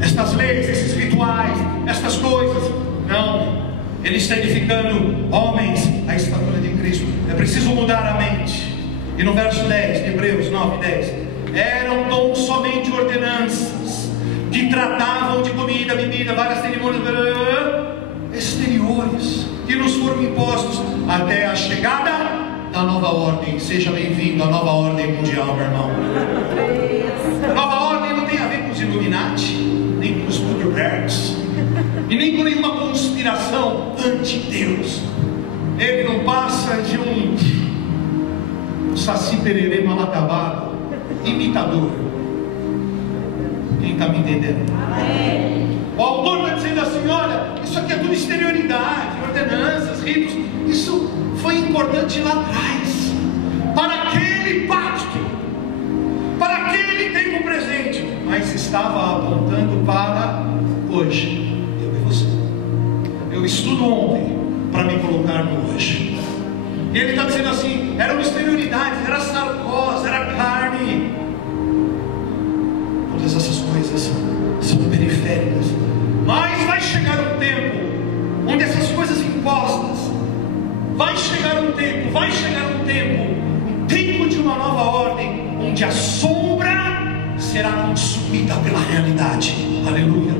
Estas leis, esses rituais, estas coisas, não. Ele está edificando homens à estatura de Cristo. É preciso mudar a mente. E no verso 10 de Hebreus 9 e 10: eram tão somente ordenanças que tratavam de comida, bebida, várias cerimônias exteriores que nos foram impostos até a chegada da nova ordem. Seja bem-vindo à nova ordem mundial, meu irmão. A nova ordem não tem a ver com os Illuminati, nem com os Bilderbergs, e nem com nenhuma conspiração anti-Deus. Ele não passa de um saci pererê mal acabado, imitador. Quem está me entendendo? O autor está dizendo assim: olha, isso aqui é tudo exterioridade, ordenanças, ritos. Isso foi importante lá atrás, para aquele pacto, para aquele tempo presente, mas estava apontando para hoje. Eu e você. Eu estudo ontem para me colocar no hoje. E ele está dizendo assim: eram exterioridades, era sarcose, era carne. Todas pequenas, são periféricas. Mas vai chegar um tempo onde essas coisas impostas, vai chegar um tempo, um tempo de uma nova ordem, onde a sombra será consumida pela realidade. Aleluia.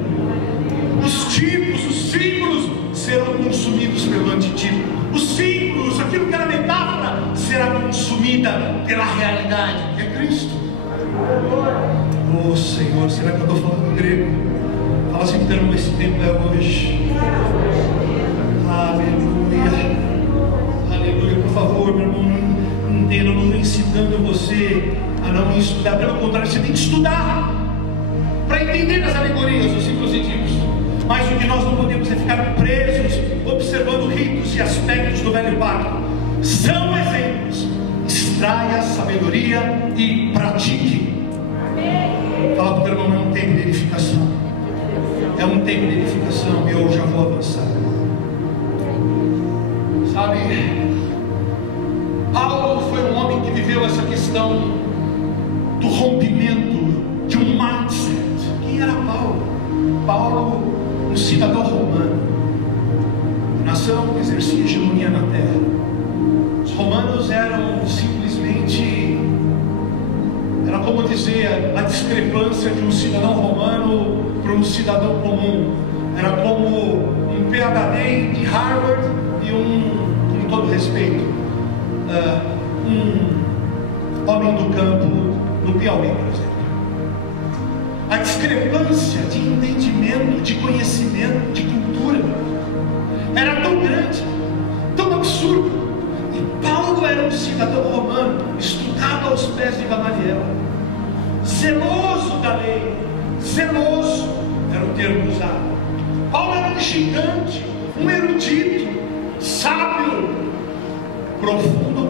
Os tipos, os símbolos serão consumidos pelo antitipo. Os símbolos, aquilo que era metáfora, será consumida pela realidade, que é Cristo. Oh Senhor, será que eu estou falando grego? Fala assim, então, esse tempo é hoje. Aleluia. Aleluia. Por favor, meu irmão, não entenda, eu não estou incitando você a não estudar. Pelo contrário, você tem que estudar para entender as alegorias, os símbolos e tipos. Mas o que nós não podemos é ficar presos observando ritos e aspectos do velho pacto. São exemplos. Extraia a sabedoria e pratique. Fala para o teu irmão, é um tempo de edificação. É um tempo de edificação e eu já vou avançar. Sabe, Paulo foi um homem que viveu essa questão do rompimento de um mindset. Quem era Paulo? Paulo, um cidadão romano, nação que exercia hegemonia na terra. Os romanos eram simplesmente, era como dizer, a discrepância de um cidadão romano para um cidadão comum. Era como um PhD de Harvard e com todo respeito, um homem do campo no Piauí, por exemplo. A discrepância de entendimento, de conhecimento, de cultura era tão grande, tão absurda. E Paulo era um cidadão romano, estudado aos pés de Gamaliel, zeloso da lei, zeloso era o termo usado. Paulo era um gigante, um erudito, sábio, profundo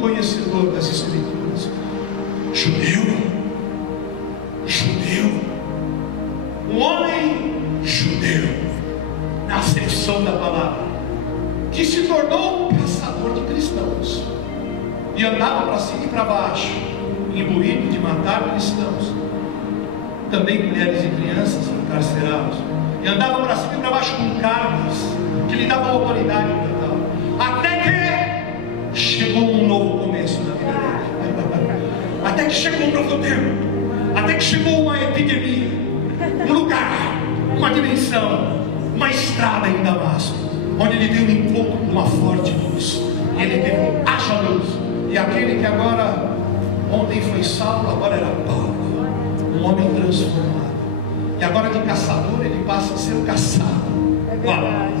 conhecedor das Escrituras, judeu, um homem judeu, na acepção da palavra, que se tornou um caçador de cristãos, e andava para cima e para baixo, imbuído de matar cristãos, também mulheres e crianças encarcerados, e andava para cima e para baixo com cargos que lhe davam autoridade total, até que chegou um novo começo na vida dele, até que chegou um novo tempo, até que chegou uma epidemia, um lugar, uma dimensão, uma estrada em Damasco, onde ele teve um encontro com uma forte luz, e ele teve haja luz, e aquele que agora, ontem foi Saulo, agora era Paulo, um homem transformado, e agora de caçador ele passa a ser caçado. É verdade.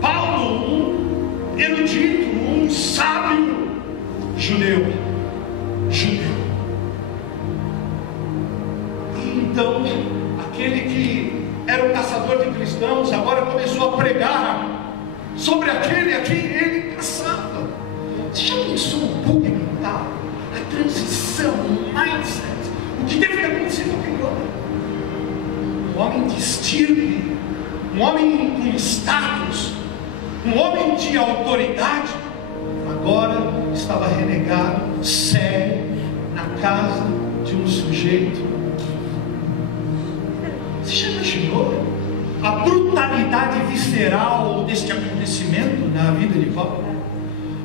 Paulo, um erudito, um sábio judeu. E então, aquele que era um caçador de cristãos, agora começou a pregar sobre aquele a quem ele caçava. Você já pensou um bug mental? A transição, o mindset, o que deve ter acontecido com aquele homem? Um homem de estirpe, um homem com status, um homem de autoridade, agora estava renegado, cego, na casa de um sujeito. Você já imaginou a brutalidade visceral deste acontecimento na vida de Paulo?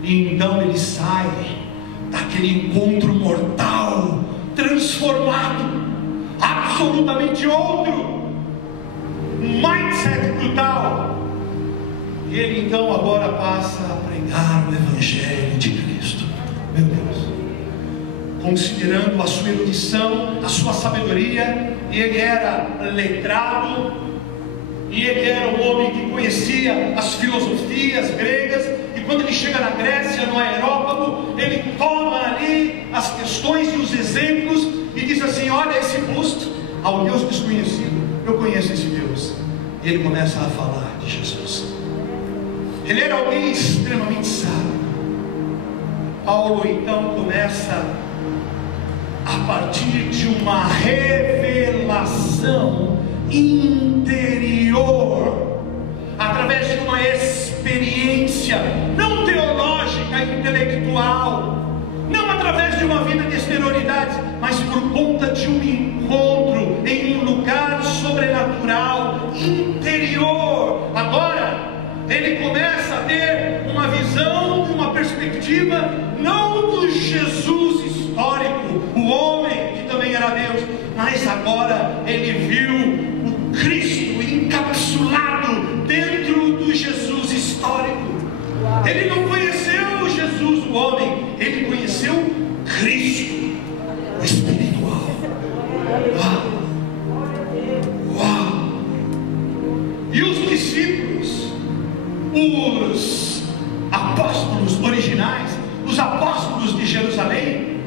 E então ele sai daquele encontro mortal, transformado, absolutamente outro, um mindset brutal. E ele então agora passa a pregar o Evangelho de Cristo. Meu Deus, considerando a sua erudição, a sua sabedoria, e ele era letrado, e ele era um homem que conhecia as filosofias gregas, e quando ele chega na Grécia, no Aerópago, ele toma ali as questões e os exemplos, e diz assim: olha esse busto, ao Deus desconhecido, eu conheço esse Deus. E ele começa a falar de Jesus. Ele era alguém extremamente sábio. Paulo então começa, a partir de uma revelação interior, através de uma experiência não teológica, intelectual, não através de uma vida de exterioridades, mas por conta de um encontro em um lugar sobrenatural, interior. Agora, ele começa a ter uma visão, uma perspectiva, não do Jesus histórico, o homem que também era Deus, mas agora ele viu o Cristo encapsulado dentro do Jesus histórico. Ele não conheceu Jesus, o homem, ele conheceu Cristo, o espiritual. Uau! E os discípulos, os apóstolos originais, os apóstolos de Jerusalém,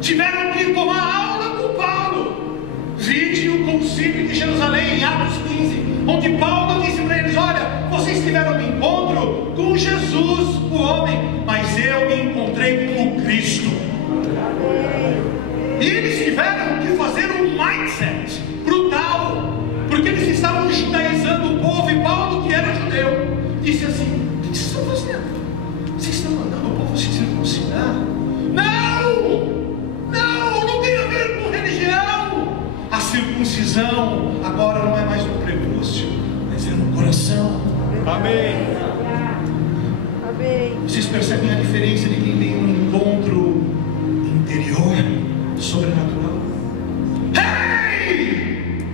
tiveram que tomar aula com Paulo. Vide o concílio de Jerusalém, em Atos 15, onde Paulo disse para eles: olha, vocês tiveram um encontro com Jesus, o homem, mas eu me encontrei com o Cristo. E eles tiveram que fazer um mindset brutal, porque eles estavam judaizando o povo, e Paulo, que era judeu, disse assim: o que vocês estão fazendo? Vocês estão mandando o povo se circuncidar? Não tem a ver com religião. A circuncisão agora não é mais no prepúcio, mas é no coração. Amém. Amém. Vocês percebem a diferença de quem tem um encontro interior, sobrenatural? Hey!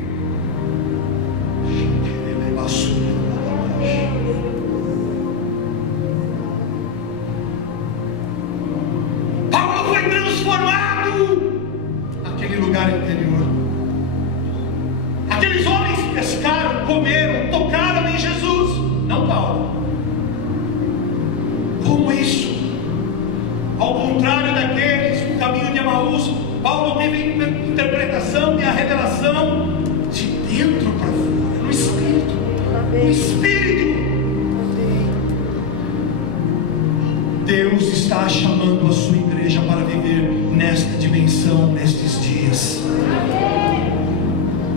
Paulo foi transformado naquele lugar interior. Aqueles homens pescaram, comeram, tocaram em Jesus, não Paulo. Como isso? Ao contrário daqueles, o caminho de Emaús, Paulo teve a interpretação e a revelação de dentro para fora, no Espírito. No Espírito. Deus está chamando a sua igreja para viver nesta dimensão, nestes dias.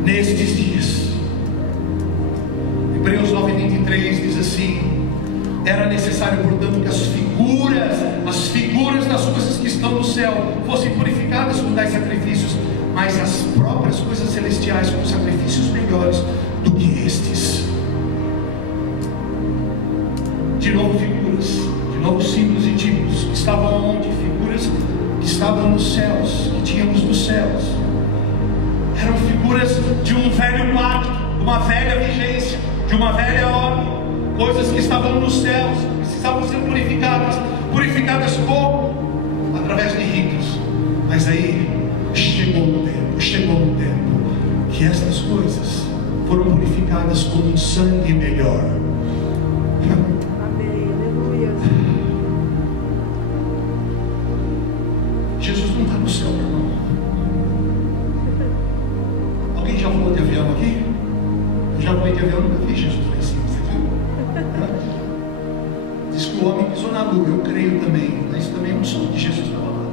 Nestes dias. Hebreus 9:23 diz assim: era necessário, portanto, que as figuras das coisas que estão no céu fossem purificadas com tais sacrifícios, mas as próprias coisas celestiais com sacrifícios melhores do que estes. De novo figuras, de novo símbolos e tipos que estavam onde? Figuras que estavam nos céus, que tínhamos nos céus. Eram figuras de um velho pacto, de uma velha vigência, de uma velha ordem. Coisas que estavam nos céus, que precisavam ser purificadas. Purificadas como? Através de ritos. Mas aí chegou o tempo que estas coisas foram purificadas com um sangue melhor. Amém. Aleluia. Jesus não está no céu, meu irmão. Alguém já voou de avião aqui? Eu já voei de avião, nunca vi Jesus lá em cima. Diz que o homem pisou na lua, eu creio também, mas também não sou de Jesus estava lá.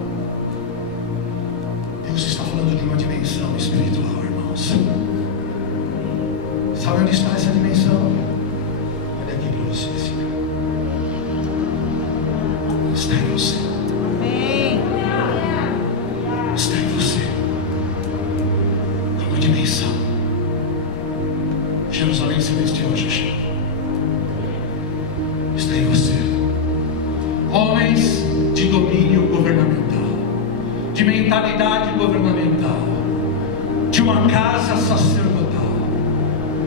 Deus está falando de uma dimensão espiritual, irmãos. Sabe onde está essa dimensão? Olha aqui para você, Senhor. Está em você. Amém. Está em você. É uma dimensão. Jerusalém celestial já chegou. Está em você. Homens de domínio governamental, de mentalidade governamental, de uma casa sacerdotal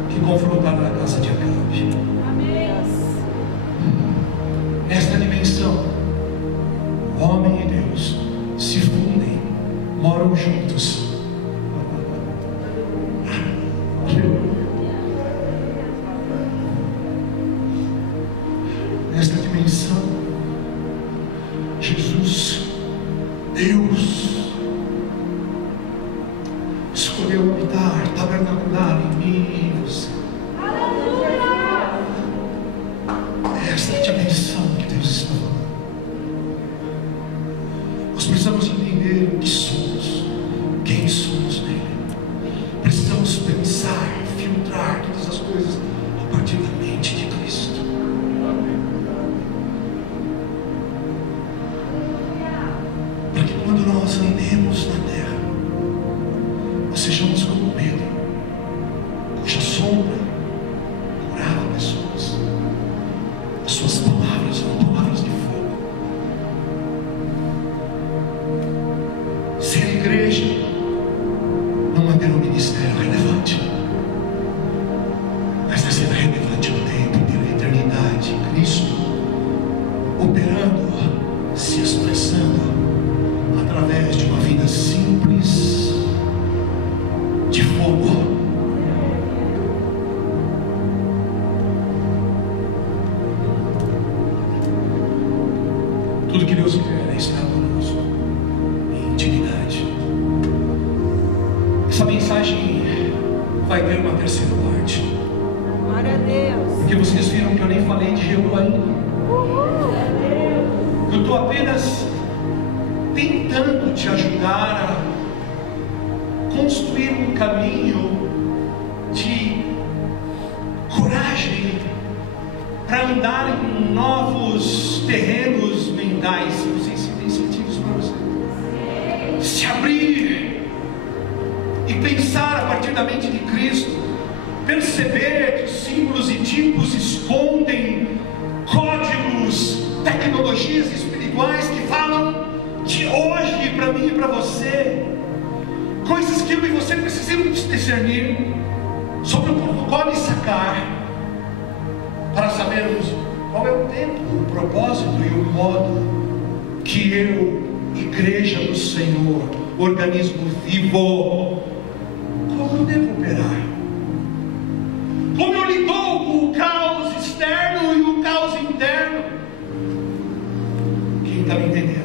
que confrontará a casa de Acabe. Amém. Nesta dimensão, o homem e Deus se fundem, moram juntos. Nesta dimensão, Jesus, Deus, escolheu habitar, tabernacular em mim e em você. Esta é a dimensão que Deus está falando. Nós precisamos entender o que somos, quem Tudo que Deus quer é estar conosco em intimidade. Essa mensagem vai ter uma terceira parte. Glória a Deus. Porque vocês viram que eu nem falei de Jeú ainda. Eu estou apenas tentando te ajudar a construir um caminho de coragem para andar em novos terrenos mentais. Não sei se tem sentido isso para você. Se abrir e pensar a partir da mente de Cristo, perceber que os símbolos e tipos escondem códigos, tecnologias espirituais que falam de hoje para mim e para você, coisas que eu e você precisamos discernir sobre o protocolo e sacar, para sabermos qual é o tempo, o propósito e o modo que eu, igreja do Senhor, organismo vivo, como eu devo operar, como eu lido com o caos externo e o caos interno. Quem está me entendendo?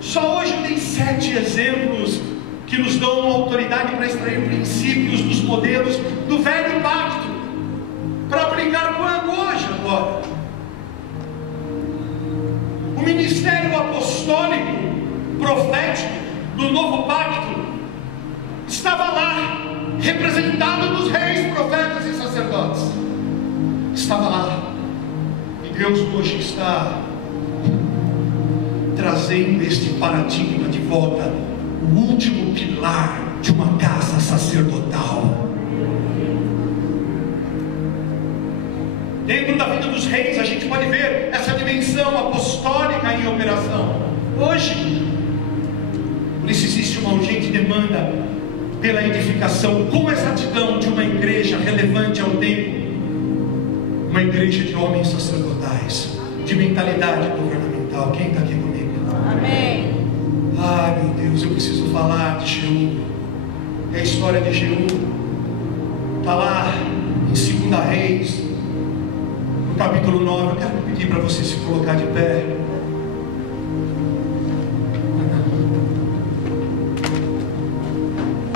Só hoje tem 7 exemplos que nos dão autoridade para extrair princípios dos modelos do velho pacto, para aplicar quando? Hoje, agora. O ministério apostólico, profético do novo pacto estava lá, representado nos reis, profetas e sacerdotes. Estava lá. E Deus hoje está trazendo este paradigma de volta, o último pilar de uma casa sacerdotal. Dentro da vida dos reis, a gente pode ver essa dimensão apostólica em operação. Hoje, por isso existe uma urgente demanda pela edificação com exatidão de uma igreja relevante ao tempo, uma igreja de homens sacerdotais, de mentalidade governamental. Quem está aqui comigo? Amém. Ai, meu Deus, eu preciso falar de Jeú. E a história de Jeú está lá em 2 Reis, no capítulo 9. Eu quero pedir para você se colocar de pé.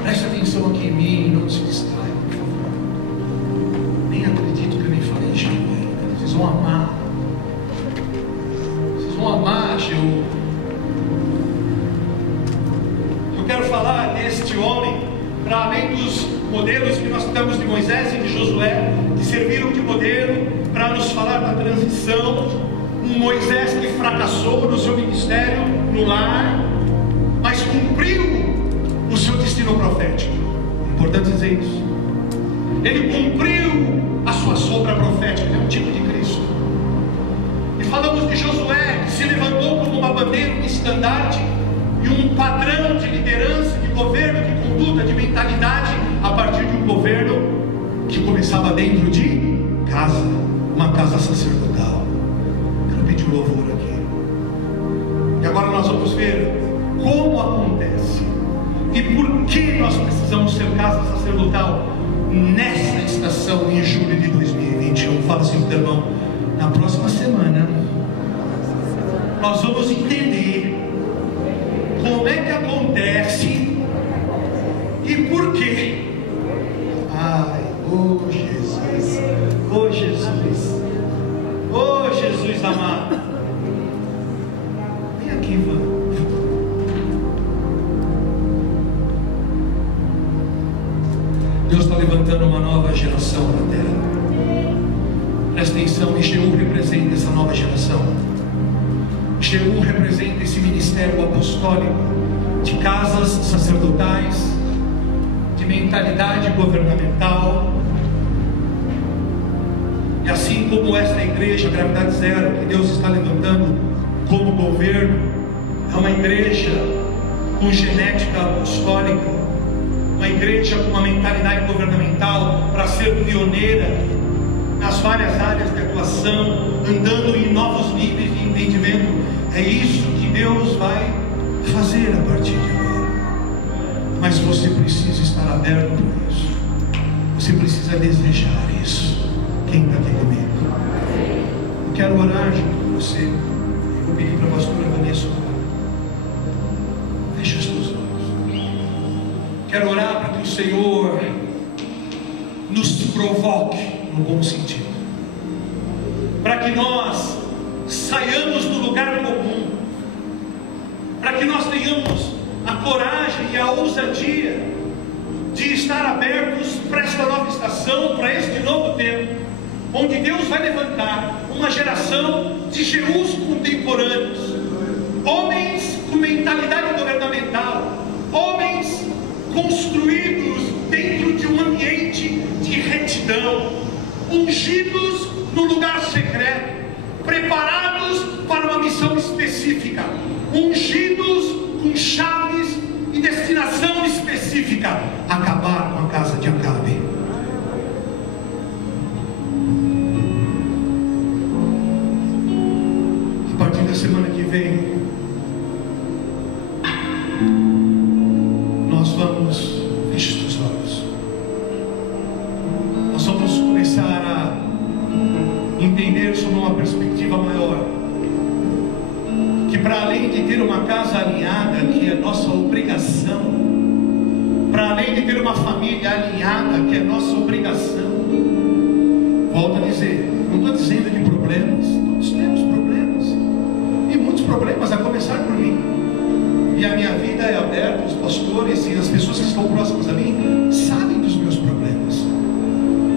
Preste atenção aqui em mim e não se distraia, por favor. Nem acredito que eu nem falei Jeú ainda. Vocês vão amar. Vocês vão amar Jeú. Eu quero falar deste homem, para além dos modelos que nós temos de Moisés e de Josué, que serviram de modelo para nos falar da transição. Um Moisés que fracassou no seu ministério, no lar, mas cumpriu o seu destino profético. É importante dizer isso. Ele cumpriu a sua sombra profética. Ele é um tipo de Cristo. E falamos de Josué, que se levantou como uma bandeira, um estandarte e um padrão de liderança, de governo, de conduta, de mentalidade, a partir de um governo que começava dentro de casa, uma casa sacerdotal. Quero pedir um louvor aqui. E agora nós vamos ver como acontece e por que nós precisamos ser casa sacerdotal nessa estação em julho de 2021. Fala assim pro teu irmão: na próxima semana nós vamos entender como é que acontece e por quê. Ai, oh Jesus, oh Jesus, oh Jesus amado. Vem aqui, Ivan. Deus está levantando uma nova geração na terra. Presta atenção, e Jeú representa essa nova geração. Jeú representa esse ministério apostólico de casas sacerdotais, de mentalidade governamental. E assim como esta igreja, Gravidade Zero, que Deus está levantando como governo, é uma igreja com genética apostólica, uma igreja com uma mentalidade governamental para ser pioneira nas várias áreas de atuação, andando em novos níveis de entendimento. É isso que Deus vai fazer a partir de agora. Mas você precisa estar aberto para isso. Você precisa desejar isso. Quem está aqui comigo? Eu quero orar junto com você. vou pedir para a pastora Vanessa orar. Feche os teus olhos. Quero orar para que o Senhor nos provoque no bom sentido, para que nós saiamos do lugar comum, para que nós tenhamos a coragem e a ousadia de estar abertos para esta nova estação, para este novo tempo, onde Deus vai levantar uma geração de Jeús contemporâneos, homens com mentalidade governamental, homens construídos dentro de um ambiente de retidão, ungidos no lugar secreto, preparados para uma missão específica, ungidos com chaves e destinação específica: acabar com a casa de Acabe. A partir da semana que vem, nós vamos, feche os olhos, nós vamos começar a entender sobre uma perspectiva maior, que para além de ter uma casa alinhada, que é nossa obrigação, para além de ter uma família alinhada, que é nossa obrigação, volto a dizer, não estou dizendo de problemas, todos temos problemas, e muitos problemas, a começar por mim, e a minha vida é aberta, os pastores e as pessoas que estão próximas a mim sabem dos meus problemas,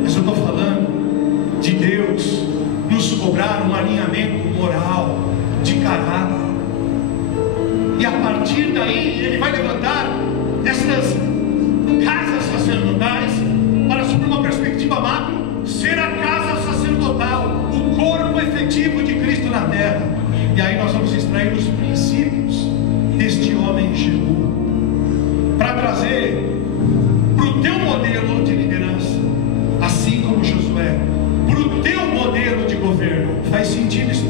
mas eu estou falando de Deus nos cobrar um alinhamento moral, de caráter, e a partir daí Ele vai levantar estas casas sacerdotais para, sob uma perspectiva macro, ser a casa sacerdotal, o corpo efetivo de Cristo na terra. E aí nós vamos extrair os princípios deste homem Jeú, para trazer para o teu modelo de liderança, assim como Josué, para o teu modelo de governo. Faz sentido isso?